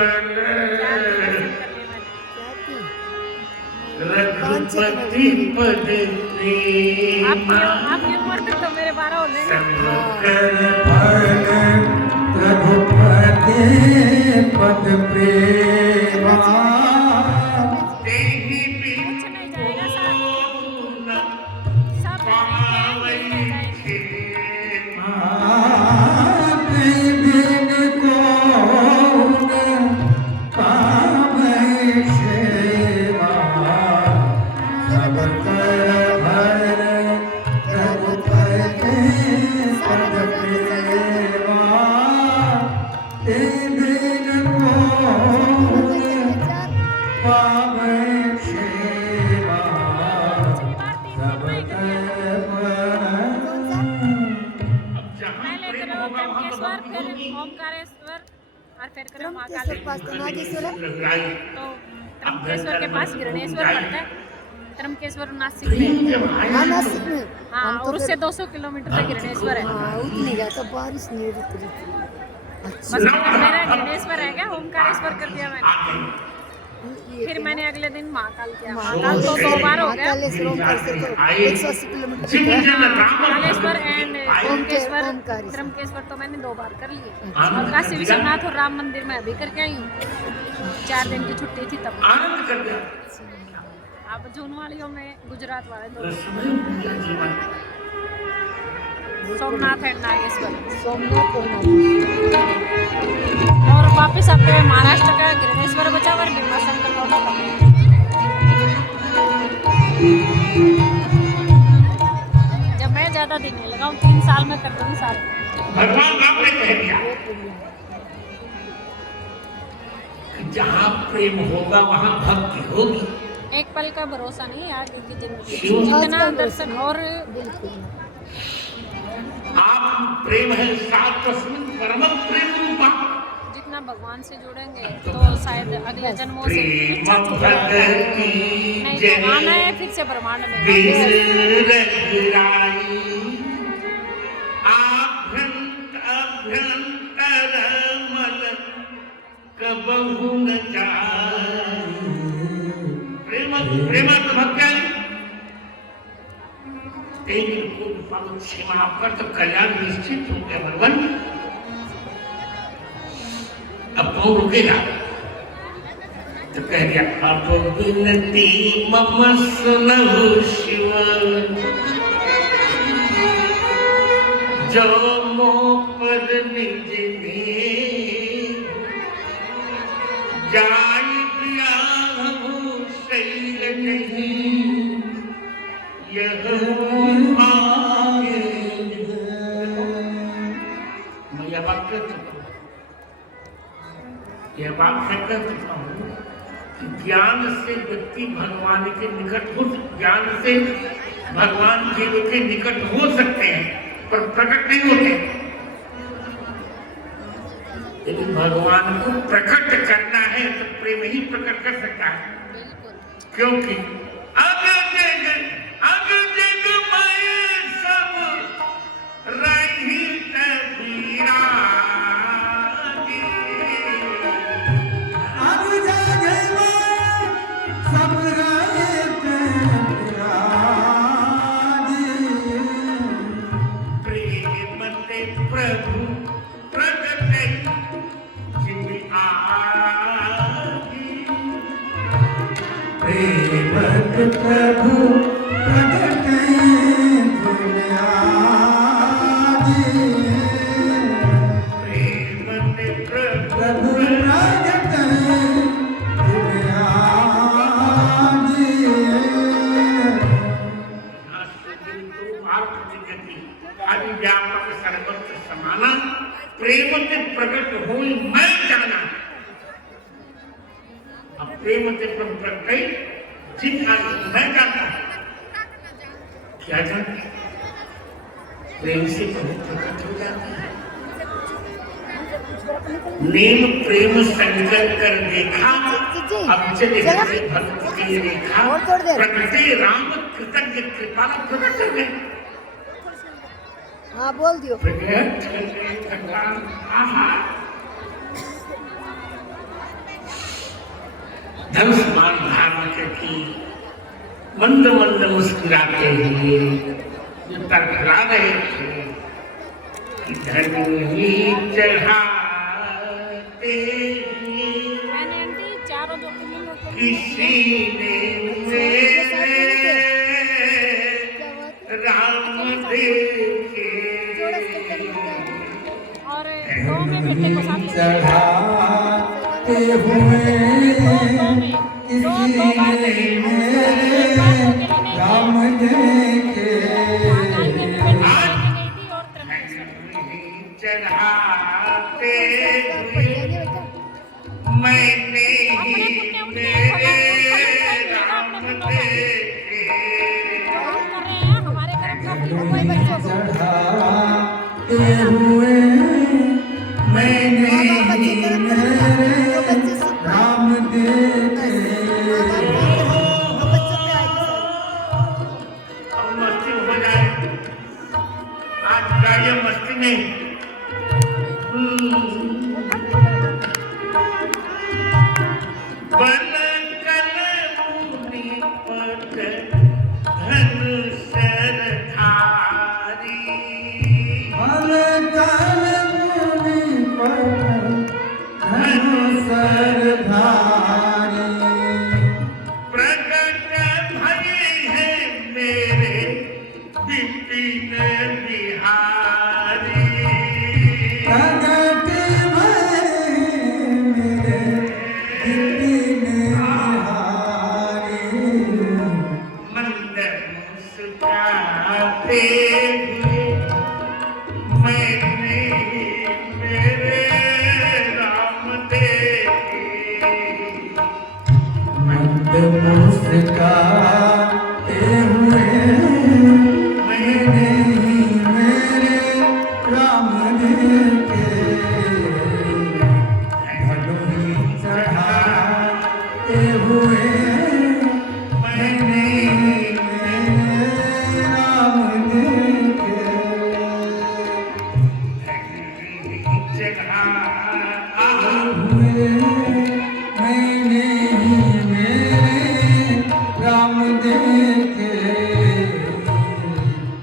रघुपति पद प्रेम आपकी उम्र तक तो मेरे 12 हो गए। सब कर फल रघुपति पद प्रेमा तेहि कुछ नहीं जाएगा बिनु सब पावै छे बिन कौन पावै सेवा सब कर भर रघुपति पद प्रेमा बिन कौन पावै सेवा सब कर पहले करो ब्रह्मेश्वर फिर ओमकारेश्वर और फिर करो महाकाल। पास तो नागेश्वर है। तो त्र्यंबकेश्वर के पास हिरणेश्वर पड़ता है। त्र्यंबकेश्वर नासिक में। हाँ नासिक में। हाँ हम और तो उससे फिर- 200 किलोमीटर तक हिरणेश्वर है। हाँ उतनी जाता बारिश नहीं रुक रही थी। बस अच्छा मेरा हिरणेश्वर रह गया, ओमकारेश्वर कर दिया मैंने। ये फिर तो मैंने अगले दिन महाकाल किया। महाकाल महाकाल तो 2 बार हो गया। महाकालेश्वर ओमकारेश्वर तो 180 किलोमीटर तक है। कालेश्वर एंड ओमकेश्वर ओमकारेश्वर। त्र्यंबकेश्वर तो मैंने 2 बार कर लिए। और काशी विश्वनाथ और राम मंदिर में अभी करके आई हूँ। 4 दिन की छुट्टी थी तब। आनंद कर दिया अब जून वालियों में गुजरात वाले 2 जीवन सोमनाथ एंड नागेश्वर। सोमनाथ और नागेश्वर। और वापस आते हुए महाराष्ट्र का गिरणेश्वर बचा और भीमाशंकर लौटा था। जब मैं ज्यादा दिन नहीं लगाऊं 3 साल में कर दूंगी सारे। भगवान राम ने कह दिया कि जहाँ प्रेम होगा वहाँ भक्ति होगी। एक पल का भरोसा नहीं आगे की जिंदगी। क्यों? जितना दर्शन और बिल्कुल आप प्रेम है सात तस्मिन परम प्रेम रूपा जितना भगवान से जुड़ेंगे तो शायद अगले जन्मों से प्रेम इच्छा छूट जाएगी। भक्ति नहीं तो आना है फिर से ब्रह्मांड में। रघुराई अभ्यंतर मल कबहु न जाई। प्रेम भक्ति क्षमा कर तो कल्याण निश्चित हो गया भगवान। अब कौन रुकेगा? तो कह दिया अब विनती मम सुनहु शिव जो मोह पर निज ने जाय बियाहु शैल नहीं, यह आगे। मैं यह बात कर चुका हूं, यह बात मैं कर चुका हूं कि ज्ञान से व्यक्ति भगवान के निकट हो, ज्ञान से भगवान जीव के निकट हो सकते हैं पर प्रकट नहीं होते। यदि भगवान को प्रकट करना है तो प्रेम ही प्रकट कर सकता है, क्योंकि अग जग माय सब रही तबीरा दी। अब जग में सब रहे तबीरा दी। प्रेम ते प्रभु प्रगट जिन आगी। प्रेम ते प्रभु प्रगट दुनिया दी। प्रेम ते प्रभु प्रभु प्रगट दुनिया दी। व्यापक सर्वत्र समाना प्रेम से प्रकट हुई मैं जाना। अब प्रेम से प्रकट गई जिन आगे मैं जानता हूं। क्या जानता? प्रेम से प्रकट हो जाता है। नीम प्रेम संगत कर देखा, अब चले गए भक्त की रेखा। प्रकटे राम कृतज्ञ कृपाला प्रकट कर गए। हाँ बोल दियो। प्रकट कर गए भगवान। आहा धनुष बाण धारण करके मंद मंद मुस्कुराते हुए जो तड़फड़ा रहे थे कि धनुही चढ़ाते हुए मैंने आंटी चारों जो फिल्मों को किसी ने मेरे राम देखे। और दो में बेटे को साथ लेके चढ़ाते हुए दो बार गई। एक बार होके नहीं राम देखे। महाकाल में भी बेटे को लेके गई थी और धनुही चढ़ाते हुए बेटा मैंने अपने ही पुण्य उठे मेरे भगवान राम अपने देखे। जो हम कर रहे हैं हमारे कर्म का फल कोई बच्चों को चढ़ाते हुए मैंने ही मेरे राम देखे। बच्चों पे आएगी सर। अब मस्ती हो जाए, आज गाइए मस्ती में। बन कल मुनि पट धनुष धारी। बल काल मुनि पट धनुष धारी। प्रकट भई है मेरे विपिन बिहारी। प्रगट भय मेरे विपिन बिहारी। मंद मुस्कुराते हुए मैंने मेरे राम देखे। मंद मुस्कुराते हुए मैंने ही मेरे राम देखे। धनुही चढ़ाते हुए मैंने ही मेरे राम देखे। जगह हुए मैंने ही मेरे राम देखे।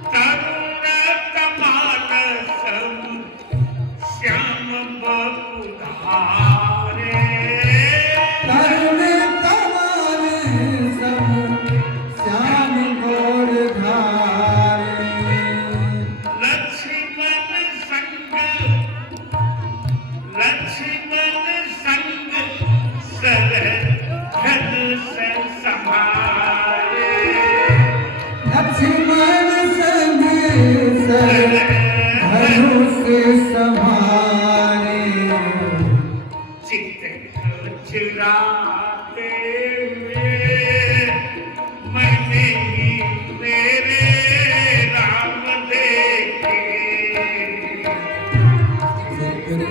तरुण कपाल सब श्याम बपुधारे। तरुण तमाल सब श्याम गोर धारे। लक्ष्मण संग देखो चिराते हुए मैंने ही मेरे राम देखे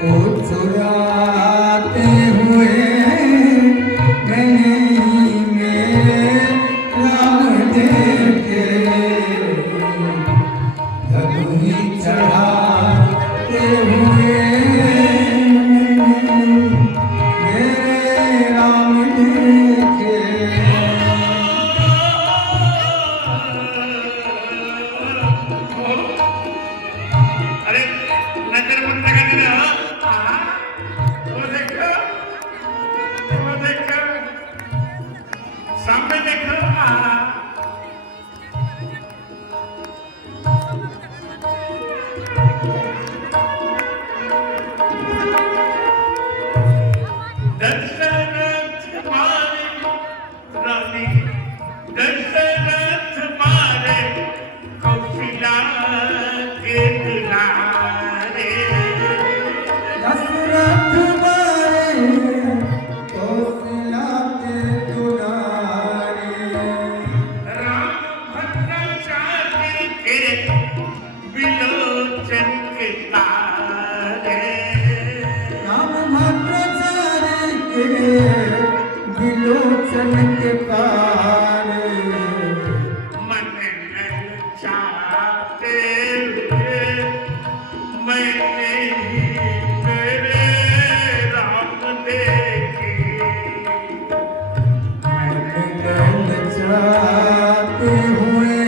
को चुराते हुए मैंने मेरे राम देखे धनुही चढ़ाते हुए मेरे राम देखे अरे नजर मत लगाने दे वो देखो सामने देखो दशरथ मारे रानी दशरथ मारे कौशला के दुलारे दशरथ मारे कौशला के दुलारे राम भद्राचार्य के विलोचन के तारे राम भद्राचार्य के विलोचन के तारे मन चाहते हुए मैंने ही मेरे राम देखे जाते हुए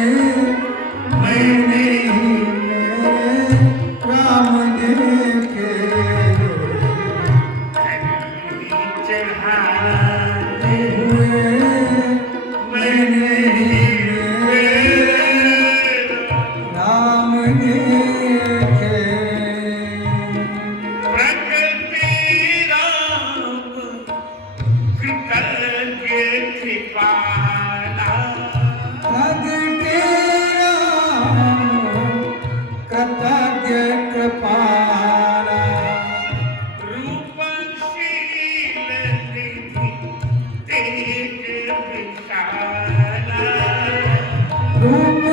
मैंने ही मेरे राम देखे चढ़ाते हुए मैंने ही मेरे राम देखे प्रकृति राम कृतज्ञ कृपाला प्रगटे राम कृतज्ञ कृपाला रूपशील निधि तेज विशाला रूप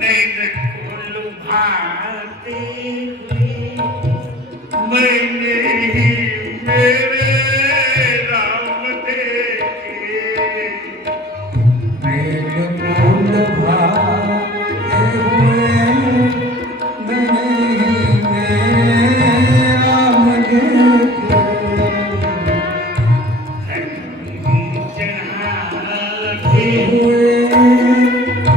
नैन को लुभाते हुए मैंने ही मेरे राम देखे फूल भाते हुए मैंने ही मेरे राम देखे चढ़ाते हुए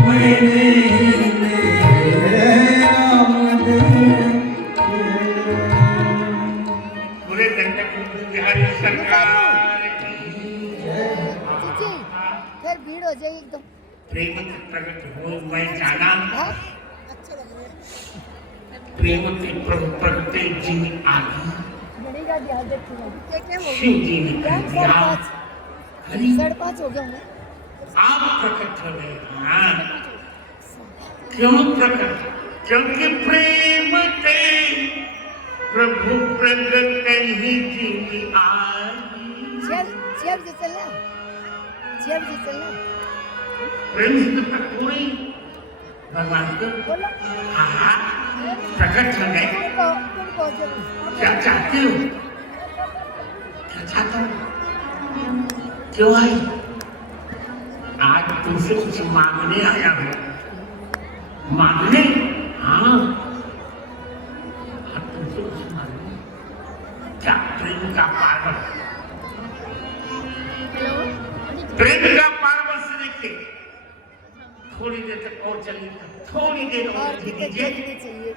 मैंने ही मेरे राम देखे पूरे दंडक बिहारी सरकार की जी फिर भीड़ हो जाएगी एकदम प्रेम से प्रकट हो मैं जाना हाँ? अच्छे लग रहे हैं प्रेम से प्रगटे जी आदि बनेगा ध्यान रखिएगा क्या हो शिव जी ने कह दिया हरि 5:30 हो गया हूँ आप प्रकट हो गए हाँ क्यों प्रकट क्योंकि प्रेम से प्रभु प्रगट ही जी आदि चेयर से चलना प्रेम से प्रकट हो गई भगवान को बोलो हाँ प्रकट हो गए तुमको क्या चाहते हो क्या चाहता हूँ क्यों आई आज तुमसे कुछ मांगने आया हूँ मांगने हाँ आज तुमसे कुछ मांगने क्या प्रेम का पार्वत प्रेम का पार्वत से देखते थोड़ी देर तक और चलिए थोड़ी देर और आरती तक दीजिए देखनी चाहिए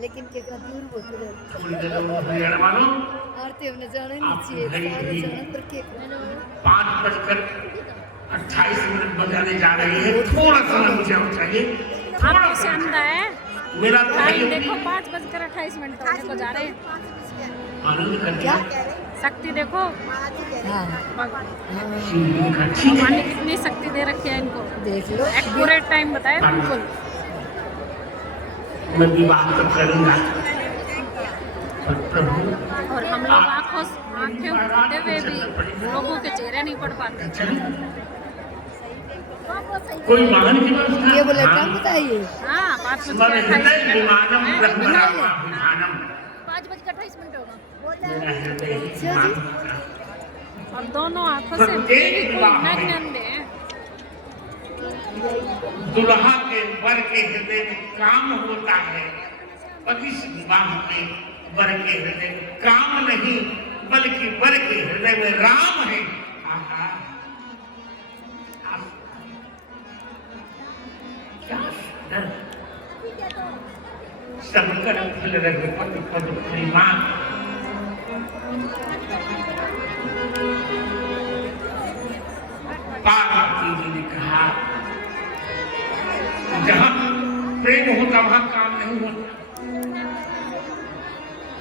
लेकिन क्या दूर होते रहे थोड़ी देर और हरियाणा वालों आरती हमने जाना ही नहीं आप चाहिए घड़ी सारे घड़ी जाना पर के 5:28 बजाने जा रही है थोड़ा सा मुझे और चाहिए थोड़ा आपको सा शानदार है मेरा टाइम भाई देखो 5:28 होने को जा रहे हैं आनंद कर क्या दिया शक्ति देखो हाँ शिव का ठीक भगवान है ने कितनी शक्ति दे रखी है इनको देख लो एक्यूरेट टाइम बताया बिल्कुल मैं विवाह तो करूंगा, पर प्रभु और हम लोग आंखें उठाते हुए भी लोगों के चेहरे नहीं पढ़ पाते। कोई महान की व्यवस्था ये बोले टाइम बताइए। हाँ 5:28 विमानम ब्रह्मरामाभिमानम 5:28 होगा। मेरा हृदय ही विमान होता। और दोनों आंखों से देवी को नग्न दे। दुल्हा के वर के हृदय में काम होता है, और इस विवाह में वर के हृदय में काम नहीं बल्कि वर के हृदय में राम है। आहा, क्या सुंदर सबकर फल रघुपति पद प्रेमा। पार्वती जी ने कहा जहां प्रेम होता वहां काम नहीं होता,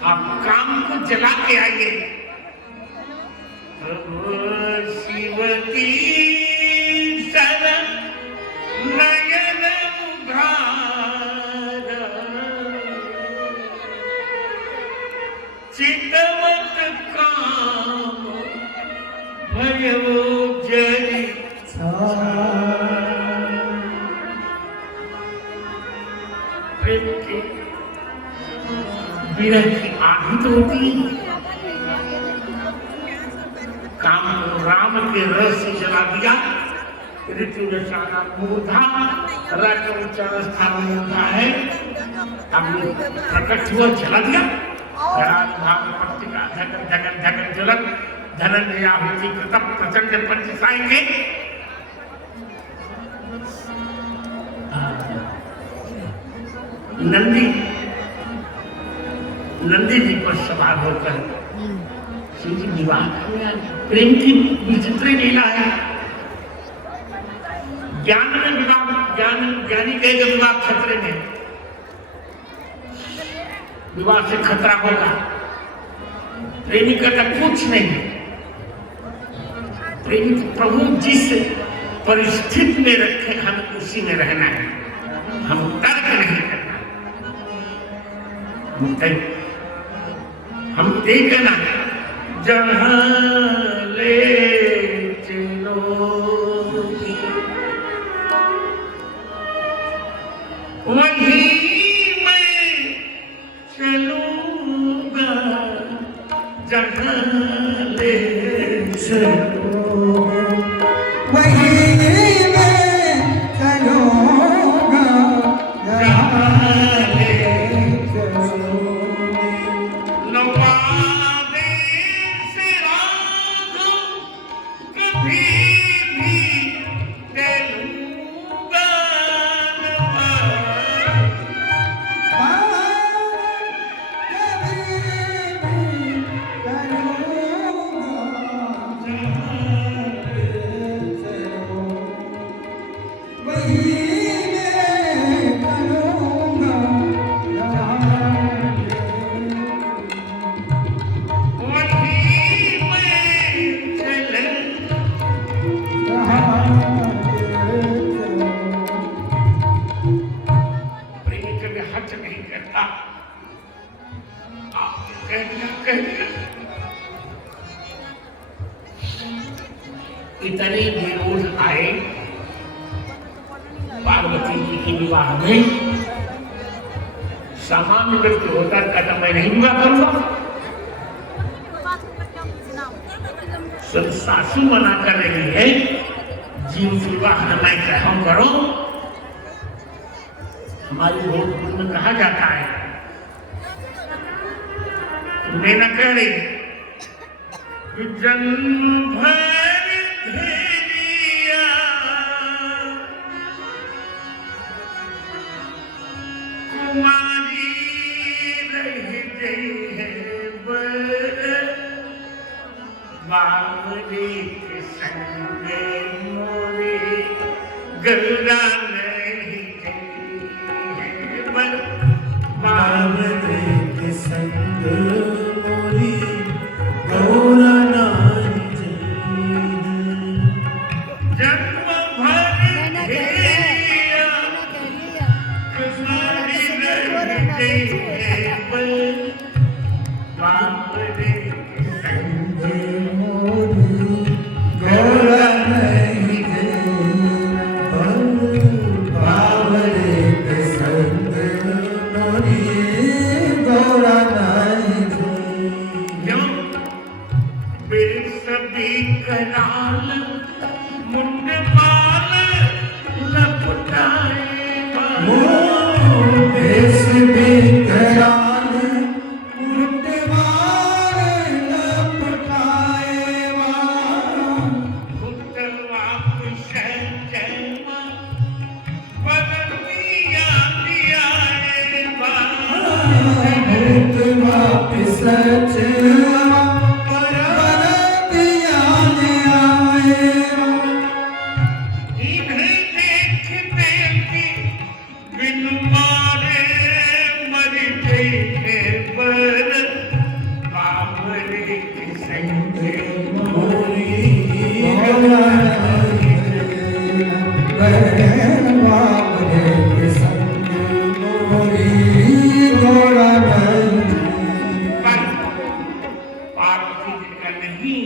आप काम को जला के आइए। शिवती शरण नयन उधार चितवत काम भयवो जरी प्रेम के विरह की आधी तो होती है। काम को राम के रस से जला दिया। ऋतु दशाना मूर्धा रज उच्चार स्थान मूर्धा है, अब प्रकट हुआ जला दिया। भाव पट्टिका धगन धगन धगन ज्वलन धनंजय आहुति कृतम प्रचंड पंचसाई में नंदी जी पर सवार होकर शिव जी विवाह किया। प्रेम की विचित्र लीला है। ज्ञान में विवाह, ज्ञानी कहेगा विवाह खतरे में, विवाह से खतरा होगा। प्रेमी कहता कुछ नहीं। प्रेमी प्रभु जिस परिस्थिति में रखे हमें उसी में रहना है, हम तर्क नहीं करना, हम देखना जहां ले चलोगी वहीं मैं चलूंगा, जहां ले चलो वहीं मैं चलूंगा, जहाँ ले चलो। इतने विरोध आए पार्वती जी के विवाह में। सामान्य व्यक्ति होता कहता मैं नहीं विवाह करूंगा, सब सासू मना कर रही है, जीव विवाह मैं क्या करो। हमारी भोजपुर में कहा जाता है, तुमने न कह रही जन्म भर धेरिया कुमारी रह गई है बावरी के संग मोरी गंगा नहीं गई है बावरी के संग मोरी गौरा नारी जन्म भर धेरिया कुमारी रह बाबरे संग गौरा नहीं बावरे के संग मोरी गौरा नहीं क्यों बेसबी कराल मुंड माल लपटाए देश बेकरार मुंडवार लपटाए भूतवाप शैमा बदलिया दियाए भूत वापिस पर दिया आए इन्हें देखते कि बिन मारे मर गई है पर बाबरे के संग मोरी गौरा बावरे के संग मोरी गौरा पर पार्वती जी का नहीं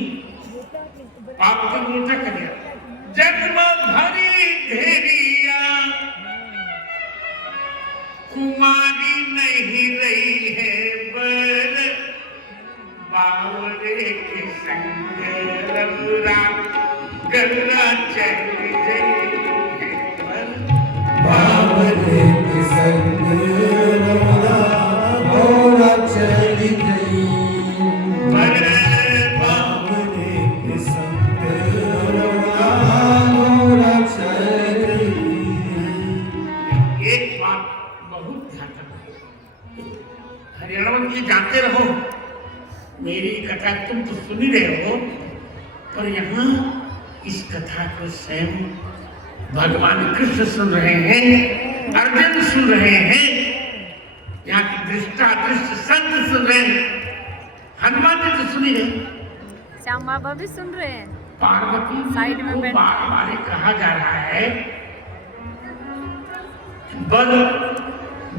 पार्वती ने उल्टा कर दिया जन्म भरी धेरिया कुमारी नहीं रही है बर बावरे के संग रघुरा गंगा चली गई है बर बावरे के संग गौरा चली गई बर बावरे के संग गौरा चली एक बात बहुत ध्यान रखना हरियाणा की जाते रहो मेरी कथा तुम तो सुन ही रहे हो पर यहाँ इस कथा को स्वयं भगवान कृष्ण सुन रहे हैं अर्जुन सुन रहे हैं यहाँ की दृष्टादृष्ट संत सुन रहे हैं हनुमान जी तो सुन ही रहे श्याम बाबा भी सुन रहे हैं पार्वती साइड में को बैठ- बार बार कहा जा रहा है बल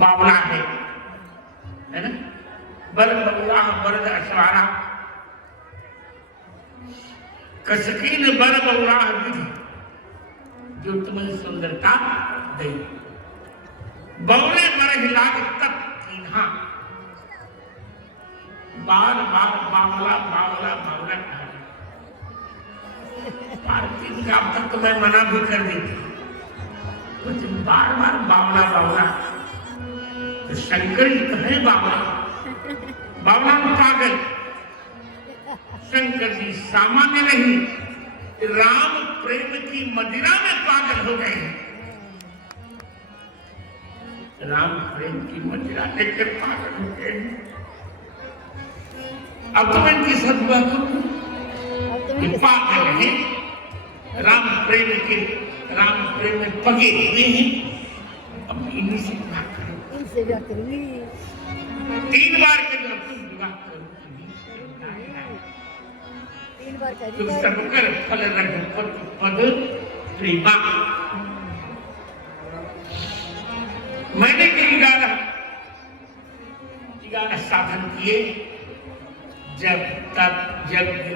बावला है ना बल बबुआ बरद अश्वारा कसकीन बल बबुआ विधि जो तुम्हें सुंदरता दे बौले बर हिलाग तक कीन्हा बार बार बावला बावला बावला कहा पार्वती जी का अब तक तो मैं मना भी कर देती लेकिन बार बार बावला बावला तो शंकर जी कहे बावला बावला पागल शंकर जी सामान्य नहीं राम प्रेम की मदिरा में पागल हो गए हैं राम प्रेम की मदिरा लेकर पागल हो गए हैं अब तो मैं इनकी सदुआ करूं ये पागल है राम प्रेम में पगे हुए हैं अब इन्हीं से विवाह करो इनसे क्या करूंगी 3 बार के जब तुम विवाह करो 3 बार तो करी सबकर फल रघुपति पद प्रेमा मैंने भी ग्यारह साधन किए जब तक यज्ञ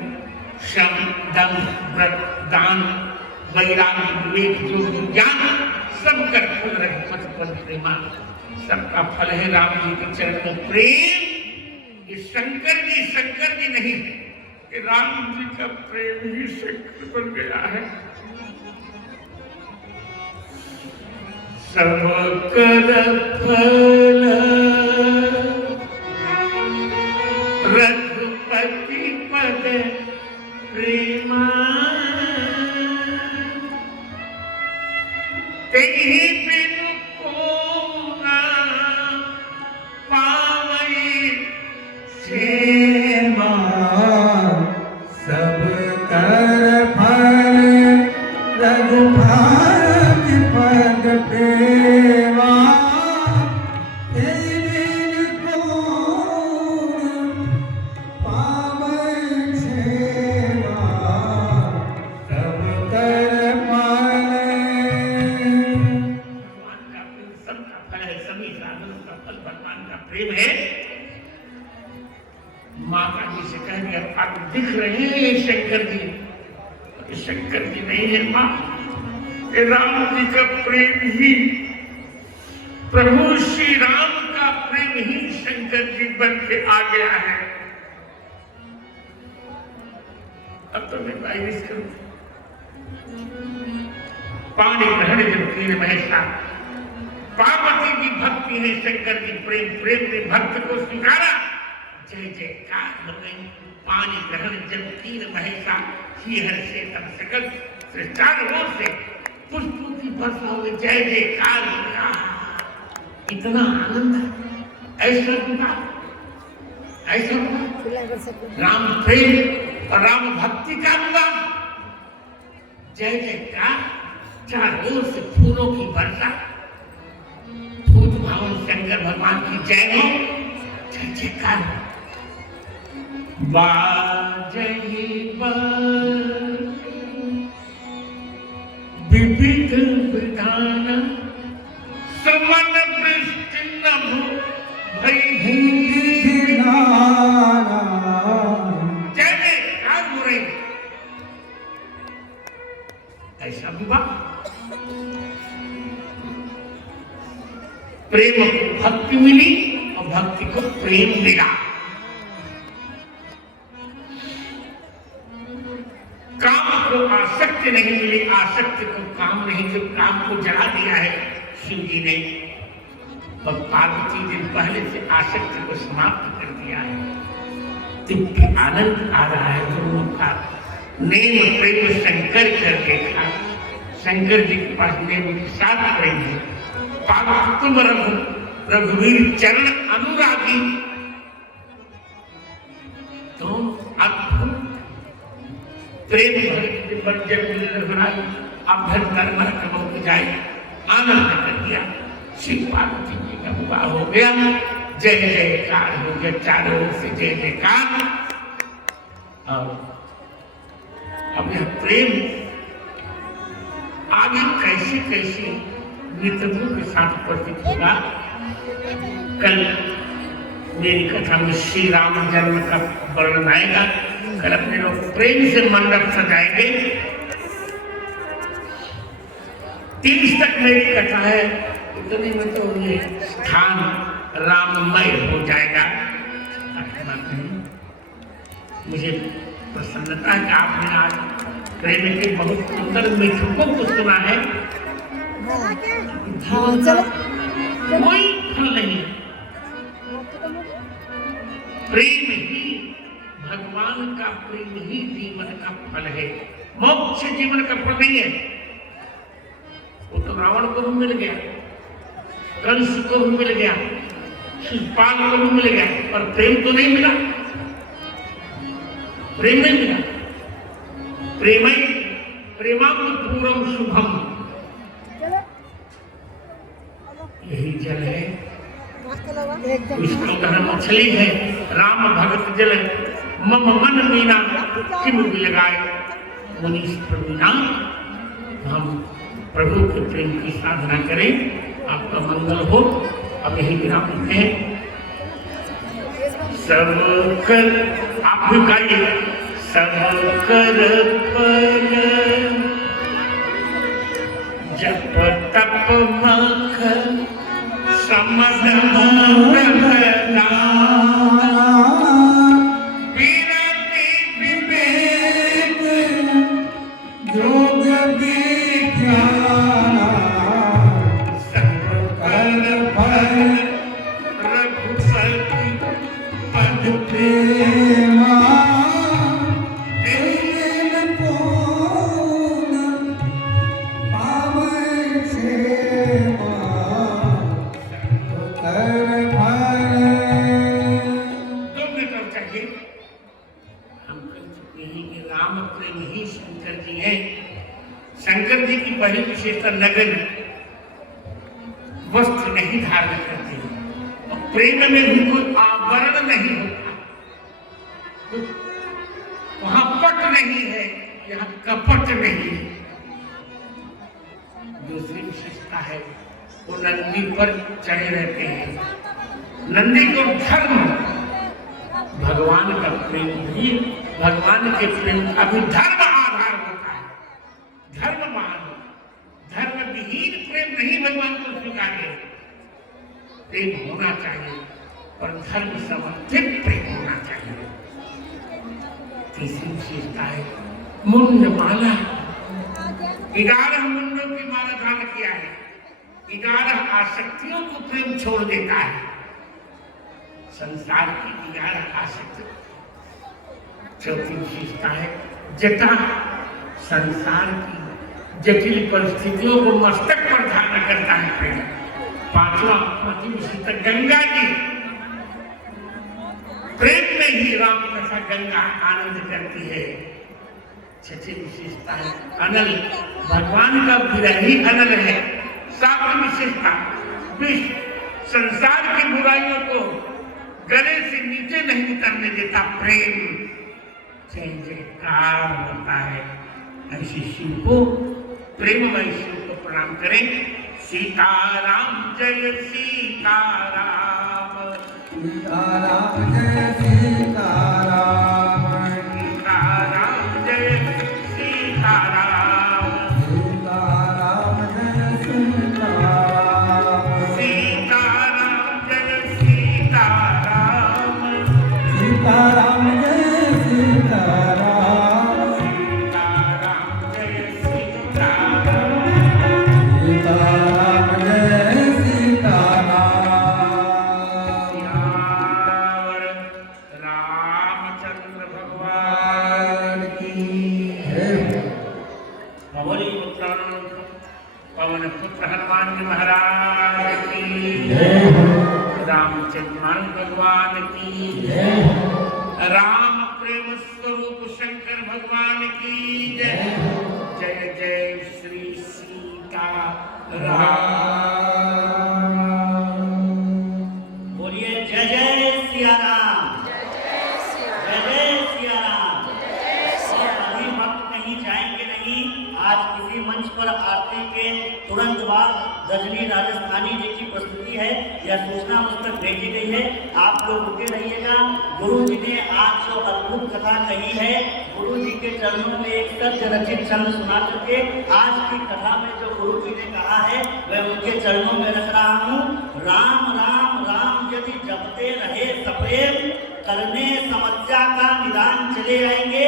शम दम व्रत दान वैराग्य विवेक योग ज्ञान सब का फल रघुपति पद प्रेमा सबका फल है राम जी के चरण में प्रेम ये शंकर जी नहीं है कि राम जी का प्रेम ही शंकर बन गया है सब कर फल रघुपति पद प्रेमा तेहि बिन को ना पावई से सब कर फल रघुपति पद प्रेमा फल है, सभी साधनों का फल भगवान का प्रेम है। माता जी से कह दिया, आप दिख रहे हैं शंकर जी? शंकर जी नहीं है माँ, राम जी का प्रेम ही, प्रभु श्री राम का प्रेम ही शंकर जी बन के आ गया है। अब तो मैं बाइस करूं, पानी ग्रहण जब तीन महसा, पार्वती की भक्ति ने शंकर की प्रेम ने भक्त को स्वीकारा। जय जयकार हो गई। पानी ग्रहण जब तीन महसा, हर से तब सकल चारों ओर से पुष्पों की वर्षा हो गई। जय जयकार हो गया। इतना आनंद, ऐसा हुआ, ऐसा हुआ। राम प्रेम और राम भक्ति का हुआ। जय जयकार, चारों ओर से फूलों की वर्षा, भूत भावन शंकर भगवान की जय हो, जय जयकार। बाजहि विविध विधान, समन वृष्टि नभो भई। जय जयकार हो रही। ऐसा हुआ। प्रेम को भक्ति मिली और भक्ति को प्रेम मिला। काम को आसक्ति नहीं मिली, आसक्ति को काम नहीं, जो काम को जला दिया है शिव जी ने, और पार्वती दिन पहले से आसक्ति को समाप्त कर दिया है। दिव्य आनंद आ रहा है दोनों का। नेम प्रेम शंकर कर देखा, शंकर जी के पास नेम के साथ प्रेम है। पार्वती तुम रघुवीर चरण अनुरागी, तो अद्भुत प्रेम जाए, आनंद कर दिया। शिव पार्वती जी का विवाह हो गया। जय जयकार हो गया, चारों ओर से जय जयकार। और अब यह प्रेम आगे कैसे कैसे नेतृत्व के साथ प्रतीत होगा। कल मेरी कथा में श्री राम जन्म का वर्णन आएगा। कल अपने लोग प्रेम से मंडप सजाएंगे। 30 तक मेरी कथा है, इतने में तो ये स्थान राममय हो जाएगा। मुझे प्रसन्नता है कि आपने आज प्रेम के बहुत सुंदर मिथकों को सुना है। कोई फल नहीं, प्रेम ही, भगवान का प्रेम ही जीवन का फल है। मोक्ष जीवन का फल नहीं है। वो तो रावण को भी मिल गया, कंस को भी मिल गया, शिशुपाल को भी मिल गया, और प्रेम तो नहीं मिला। प्रेम नहीं मिला। प्रेमामृत पूर्वम शुभम, यही जल है। इसका उदाहरण मछली है। राम भगत जल मम मन मीना किम लगाए मुनीश प्रवीणा। हम प्रभु के प्रेम की साधना करें, आपका मंगल हो। अब यही विराम देते हैं। सब कर, आप भी गाइए। सब कर फल जप तप मख समदम प्रभदा, विरति विवेक योग विज्ञान, सब कर फल रघुपति पद प्रेमा, प्रेम पूर्ण पावन क्षेमा, कर फल। 2 मिनट और चाहिए। हम कह चुके हैं कि राम प्रेम ही शंकर जी है। शंकर जी की पहली विशेषता नग्न वस्त्र नहीं धारण करते, और प्रेम में भी कोई आवरण नहीं होता। वहां पट नहीं है, यहाँ कपट नहीं है। दूसरी विशेषता है वो नंदी पर चढ़े रहते हैं। नंदी को धर्म, भगवान का प्रेम भी, भगवान के प्रेम का भी धर्म आधार होता है। धर्म मान, धर्म विहीन प्रेम नहीं भगवान को स्वीकार्य। प्रेम होना चाहिए पर धर्म समर्थित प्रेम होना चाहिए। तीसरी विशेषता है मुंड माला। 11 मुंडों की माला धारण किया है। 11 आसक्तियों को प्रेम छोड़ देता है। संसार की 11 आसक्ति। चौथी विशेषता है जटा। संसार की जटिल परिस्थितियों को मस्तक पर धारण करता है प्रेम। पांचवा विशेषता गंगा जी। प्रेम में ही राम कथा गंगा आनंद करती है। छठी विशेषता है अनल। भगवान का विरही अनल है। सातवीं विशेषता विष। संसार की बुराइयों को गले से नीचे नहीं उतरने देता प्रेम। जय जयकार होता है। ऐसे शिव को, प्रेममय शिव को प्रणाम करें। सीताराम जय सीताराम। सीताराम जय सीताराम। सीताराम जय सीताराम। सीताराम जय सीताराम। सीताराम जय सीताराम। सीताराम जय सीताराम। सीताराम जय सीताराम। सीताराम जय सीताराम। सियावर रामचंद्र भगवान की पवन पुत्र हनुमान जी महाराज की। रामचंद्र भगवान की। राम प्रेम स्वरूप शंकर भगवान की जय। जय जय श्री सीता राम। बोलिए जय जय सिया राम। जय जय सिया जय जय सिया राम। जय सिया और अभी वक्त कहीं जाएंगे नहीं। आज किसी मंच पर आरती के तुरंत बाद रजनी राजस्थानी जी की प्रस्तुति है। यह सूचना मुझ तक भेजी गई है। आप लोग रुके रहिएगा। गुरु जी ने आज जो अद्भुत कथा कही है, गुरु जी के चरणों में एक सत्य रचित छंद सुना करके आज की कथा में जो गुरु जी ने कहा है वह उनके चरणों में रख रहा हूँ। राम राम राम यदि जपते रहे सप्रेम, करने समस्या का निदान चले आएंगे।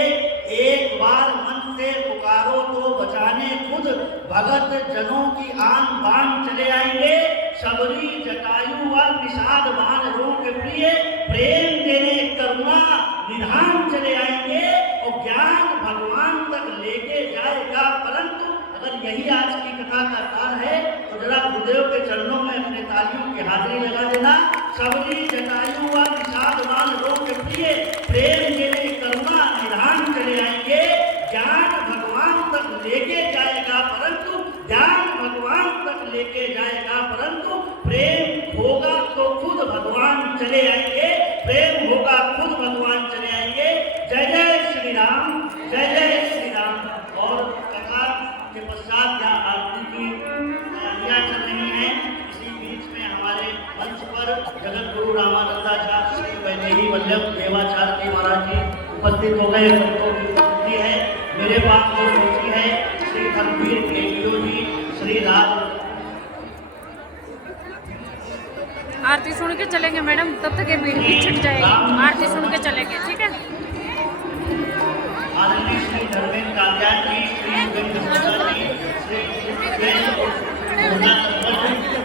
एक बार मन से पुकारो तो बचाने खुद भगत जनों की आन बान चले आएंगे। शबरी जटायु व निषाद वानरों के प्रिय प्रेम देने करुणा निधान चले आएंगे। और ज्ञान भगवान तक लेके जाएगा। परंतु अगर यही आज की कथा का सार है तो जरा गुरुदेव के चरणों में अपने तालियों की हाजिरी लगा देना। शबरी जटायु व निषाद वानरों के प्रिय प्रेम देने करुणा निधान चले आएंगे। ज्ञान भगवान तक लेके जाएगा परंतु ज्ञान भगवान तक लेके जाएगा परंतु प्रेम होगा तो खुद भगवान चले आएंगे। प्रेम होगा खुद भगवान चले आएंगे। जय जय श्री राम। जय जय श्री राम। और कथा के पश्चात या आरती की तैयारियां चल रही हैं। इसी बीच में हमारे मंच पर जगत गुरु रामानंदाचार्य श्री वैदेही वल्लभ देवाचार्य महाराज जी उपस्थित हो गए। संतों की उपस्थिति है। मेरे पास जो सूची है श्री धर्मवीर केडियो जी, श्री राज। आरती सुन के चलेंगे मैडम, तब तक ये भीड़ भी छुट जाएगी। आरती सुन के चलेंगे, ठीक है। आदरणीय श्री धर्मेंद्र कालिया जी, श्री गोविंद सदा जी,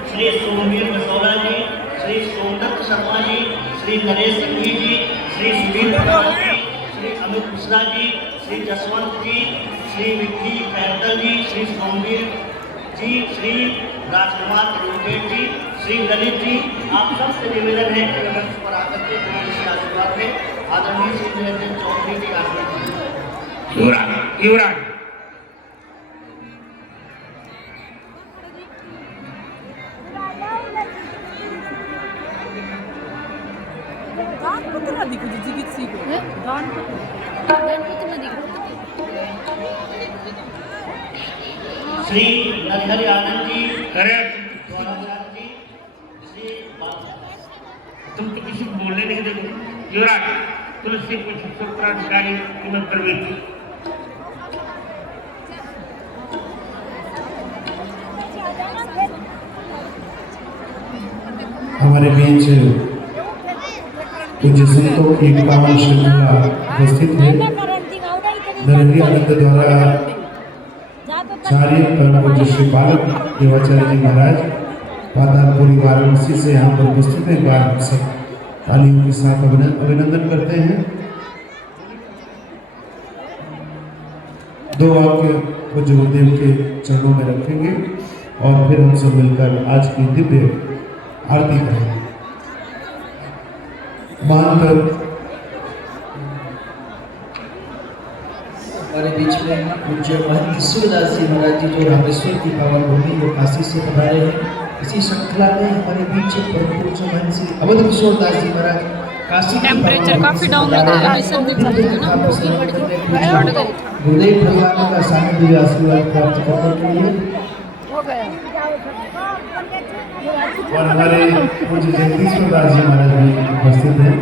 श्री सोमवीर मसौला जी, श्री सोमदत्त शर्मा जी, श्री नरेश संघी जी, श्री सुधीर कुमार जी, श्री अमित मिश्रा जी, श्री जसवंत जी, श्री विक्की खैरकर जी, श्री सोमवीर जी, श्री राजकुमार तिरुवेद जी, श्री ललित जी। आप सबसे निवेदन है कि मंच पर आकर के हमारे आशीर्वाद में आदरणीय श्री निरंजन चौधरी जी आशीर्वाद। युवराज युवराज श्री नरहरि आनंद जी अरे द्वारा लीजिए। तुम तो किसी को बोलने नहीं देते। युवराज तुलसी कुछ सूत्राधिकारी तुम्हें प्रवृत्ति हमारे बीच पूज्य संतों की पावन श्रृंखला उपस्थित है। नरेंद्र आनंद द्वारा चार्य परम पूज्य श्री बालक देवाचार्य जी महाराज पातालपुरी वाराणसी से यहाँ पर उपस्थित है। एक बार हम सब तालियों के साथ अभिनंदन करते हैं। दो वाक्य पूज्य गुरुदेव के चरणों में रखेंगे और फिर हम सब मिलकर आज की दिव्य आरती करें। मानकर हमारे बीच में पूज्य महंत सूरदास जी महाराज जी जो रामेश्वर की पावन भूमि वो काशी से पधारे हैं। इसी श्रृंखला में हमारे बीच परम पूज्य महंत श्री अवध किशोर दास जी महाराज काशी की टेम्परेचर काफी डाउन लग रहा है, संदीप जी को ना गुरुदेव भगवान का सानिध्य आशीर्वाद प्राप्त करने के लिए और हमारे पूज्य जगदीश्वर दास जी महाराज भी उपस्थित हैं।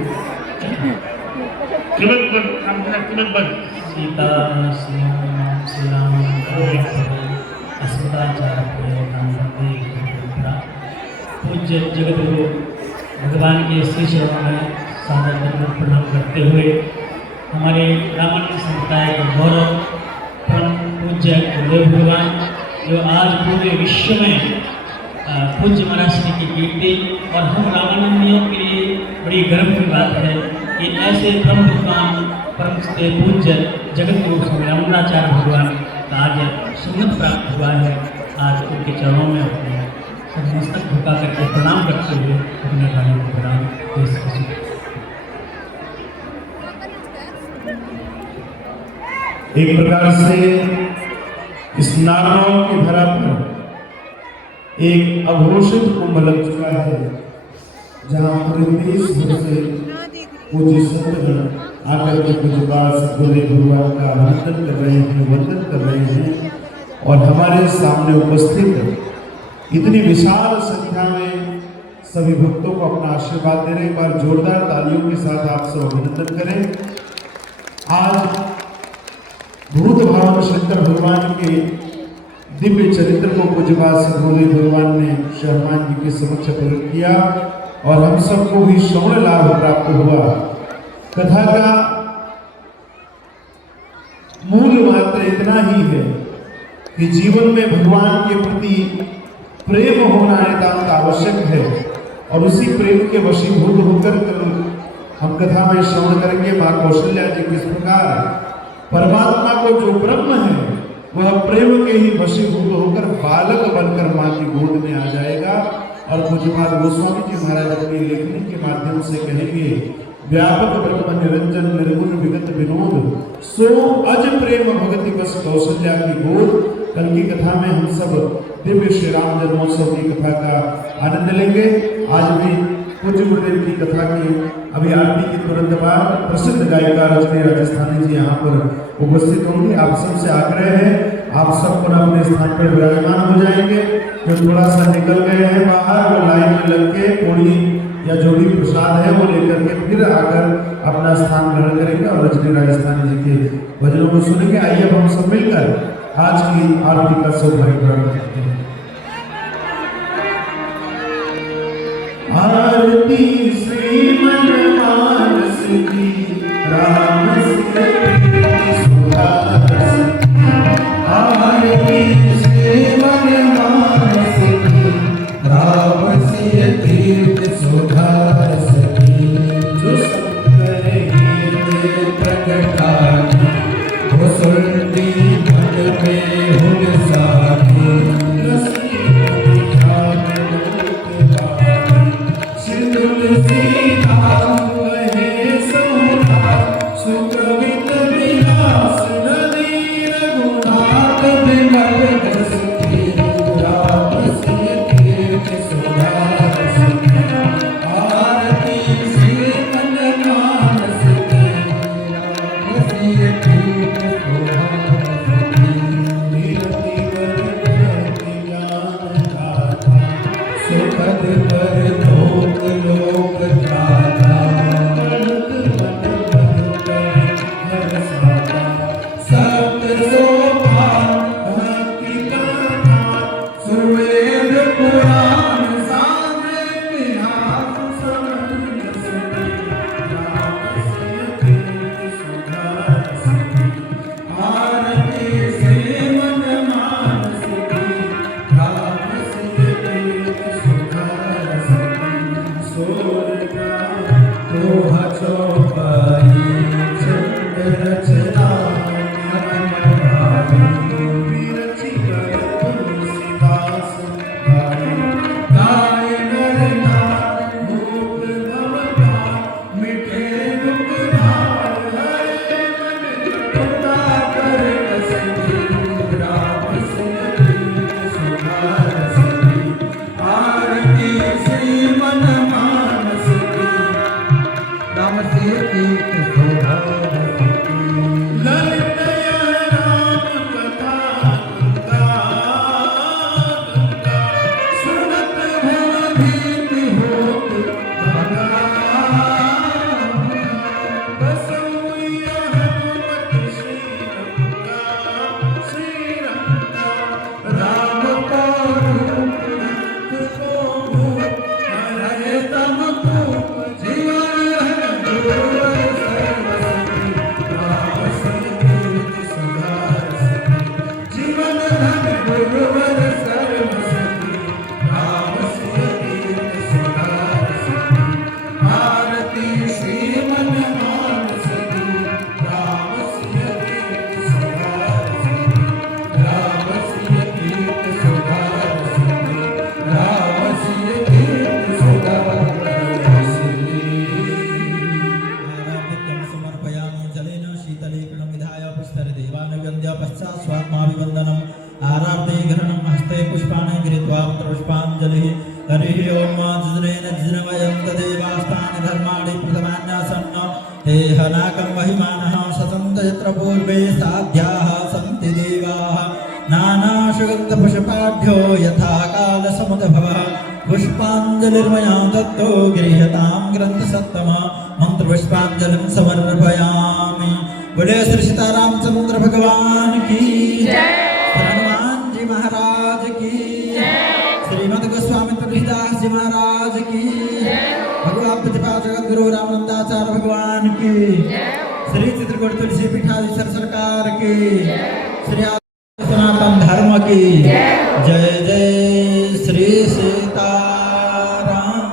सीता श्री राम पूज्य जगत गुरु भगवान के श्री चरणों में सादर दंडवत प्रणाम करते हुए हमारे रामानंद संप्रदाय का गौरव परम पूज्य गुरुदेव भगवान जो आज पूरे विश्व में पूज्य महाराज श्री की कीर्ति और हम रामानंदियों के लिए बड़ी गर्व की बात है कि ऐसे परम भगवान परम से पूज्य जगत गुरु स्वामी रामानंदाचार्य भगवान का आज सुमत प्राप्त हुआ है। आज उनके चरणों में अपने मस्तक झुका करके प्रणाम करते हुए अपने भाइयों को प्रणाम पेश करें। एक प्रकार से इस नागनौर की धरा पर एक अघोषित कुंभ लग चुका है, जहाँ पूरे देश भर से पूज्य संतगण आकर के पूज्य गुरुदेव भगवान का अभिनंदन कर रहे हैं, वंदन कर रहे हैं और हमारे सामने उपस्थित इतनी विशाल संख्या में सभी भक्तों को अपना आशीर्वाद दे रहे हैं। एक बार जोरदार तालियों के साथ आप सब अभिनंदन करें। आज भूत भावन शंकर भगवान के दिव्य चरित्र को पूज्यपाद गुरुदेव भगवान ने श्री हनुमान जी के समक्ष प्रकट किया और हम सबको भी श्रवण लाभ प्राप्त हुआ। कथा का मूल मात्र इतना ही है कि जीवन में भगवान के प्रति प्रेम होना नितांत आवश्यक है और उसी प्रेम के वशीभूत होकर हम कथा में श्रवण करेंगे माँ कौशल्या जी किस प्रकार परमात्मा को जो ब्रह्म है वह प्रेम के ही वशीभूत होकर बालक बनकर माँ की गोद में आ जाएगा। और पूज्यपाद गोस्वामी जी महाराज अपनी लेखनी के माध्यम से कहेंगे, व्यापक ब्रह्म निरंजन निर्गुण विगत विनोद सो अज प्रेम भगति बस कौशल्या की गोद। कल की कथा में हम सब दिव्य श्री राम जन्मोत्सव की कथा का आनंद लेंगे। आज भी पूज्य गुरुदेव की कथा की अभी आरती के तुरंत बाद प्रसिद्ध गायिका रजनी राजस्थानी जी यहाँ पर उपस्थित होंगी। आप सबसे आग्रह है आप सब पर अपने स्थान पर विराजमान हो जाएंगे। जो थोड़ा सा निकल गए हैं बाहर वो लाइन में लग के पूरी या जो भी प्रसाद है वो लेकर के फिर आकर अपना स्थान ग्रहण करेंगे और रजनी राजस्थानी जी के भजनों को सुनेंगे। आइए अब हम सब मिलकर आज की आरती का सौभाग्य प्राप्त करते हैं। आरती श्री मन मानस की राम आरती श्री मन मानस की राम सिय तीर्थ सुधार सकी। जो सब करेंगे प्रगटानी वो सुनती मन में हुन साथी सुखद पर तोह चौपाई छंद रचना अति भावी गाय नर नार मूक भवता मिटे दुख भार हरे मन तुता कर कसती राम सिंह सुधार सती आरती श्री मन मानस की राम से कीर्त सुधार सती ललित राम कथा सुनत भव भीति होत भगा बसुइया हनुमत श्री रंगा राम को रूप को हरे तम को जीवन दूर सर्वसती राम संकीर्त सुधार सती जीवन धन गुरुवर सर्वसती राम संकीर्त सुधार सती आरती श्री मन मानस की राम संकीर्त सुधार सती राम संकीर्त सुधार सती राम संकीर्त सुधार सती आराध्यं समर्पयामि जलेन शीतलीकरणं विधाय पुष्कर देवानुगन्ध्य पश्चात् स्वात्माभिवन्दनम् आराध्य ग्रहणं हस्ते पुष्पाणि गृहीत्वा पुष्पाञ्जलिः हरिः ओम जनेन जिनवयं तदेवास्तानि धर्माणि प्रथमान्यासन्न हे हनाकं महिमानः सतन्त यत्र पूर्वे साध्याः सन्ति देवाः नानाशुगन्धपुष्पाढ्यो यथा कालसमुद्भवः पुष्पाञ्जलिर्मया दत्तो गृह्यतां ग्रन्थसत्तमः मंत्रपुष्पाञ्जलिं समर्पयामि। बोले श्री सीतारामचंद्र भगवान की जय, हनुमान जी महाराज की जय, श्रीमद गोस्वामी तुलसीदास जी महाराज की जय, भगवान प्रतिपा जगत गुरु रामानंदाचार्य भगवान की जय, श्री चित्रकूट तुलसी पीठाधीश्वर सरकार की जय, श्री सनातन धर्म की जय जय श्री सीताराम।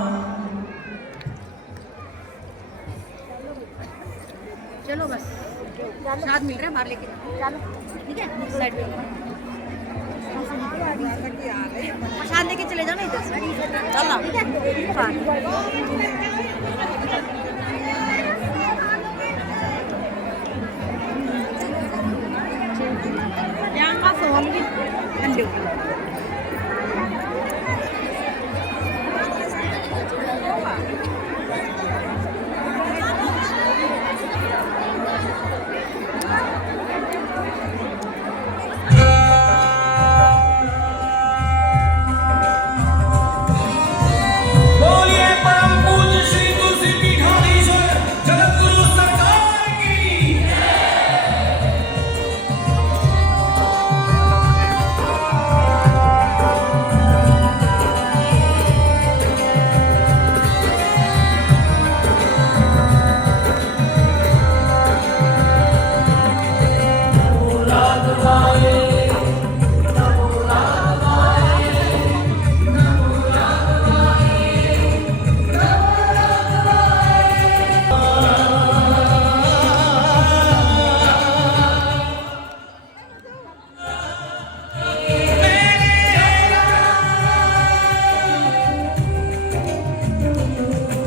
चलो बस साथ मिल रहे मार लेके चलो ठीक है साइड पे प्रसाद लेके चले जाओ ना इधर से चलना ठीक है। यहाँ का फोन भी ठंडे बोलिए परम पूज्य श्री तुलसी पीठाधीश्वर जगत गुरु सरकार की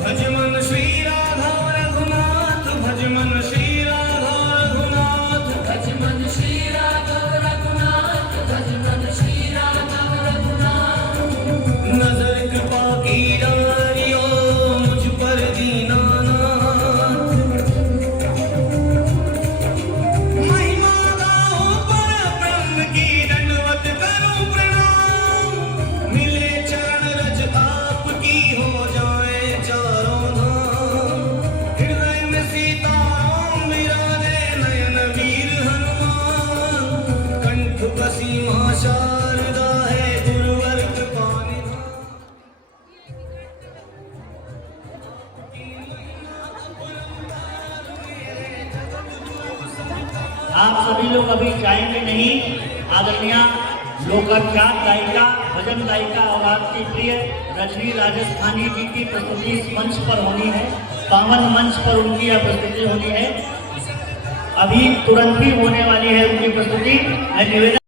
भजमन श्री राधा रघुनाथ भजमन श्री राधा रघुनाथ भजमन श्री राधा रघुनाथ भजमन श्री राधा रघुनाथ नजर कृपा की डारियो मुझ पर दीनानाथ महिमा गाओ पर ब्रह्म की दंडवत करूं प्रणाम मिले चरण रज आपकी हो जाए चारों धाम हृदय में सीताराम विराजे नयन वीर हनुमान कंठ बसी मां शारदा है गुरुवर कृपा निधान। आप सभी लोग अभी जाएंगे नहीं। आदरणीय लोकाख्यात गायिका, भजन गायिका और आपकी प्रिय रजनी राजस्थानी जी की प्रस्तुति इस मंच पर होनी है। पावन मंच पर उनकी यह प्रस्तुति होनी है। अभी तुरंत ही होने वाली है उनकी प्रस्तुति। मैं निवेदन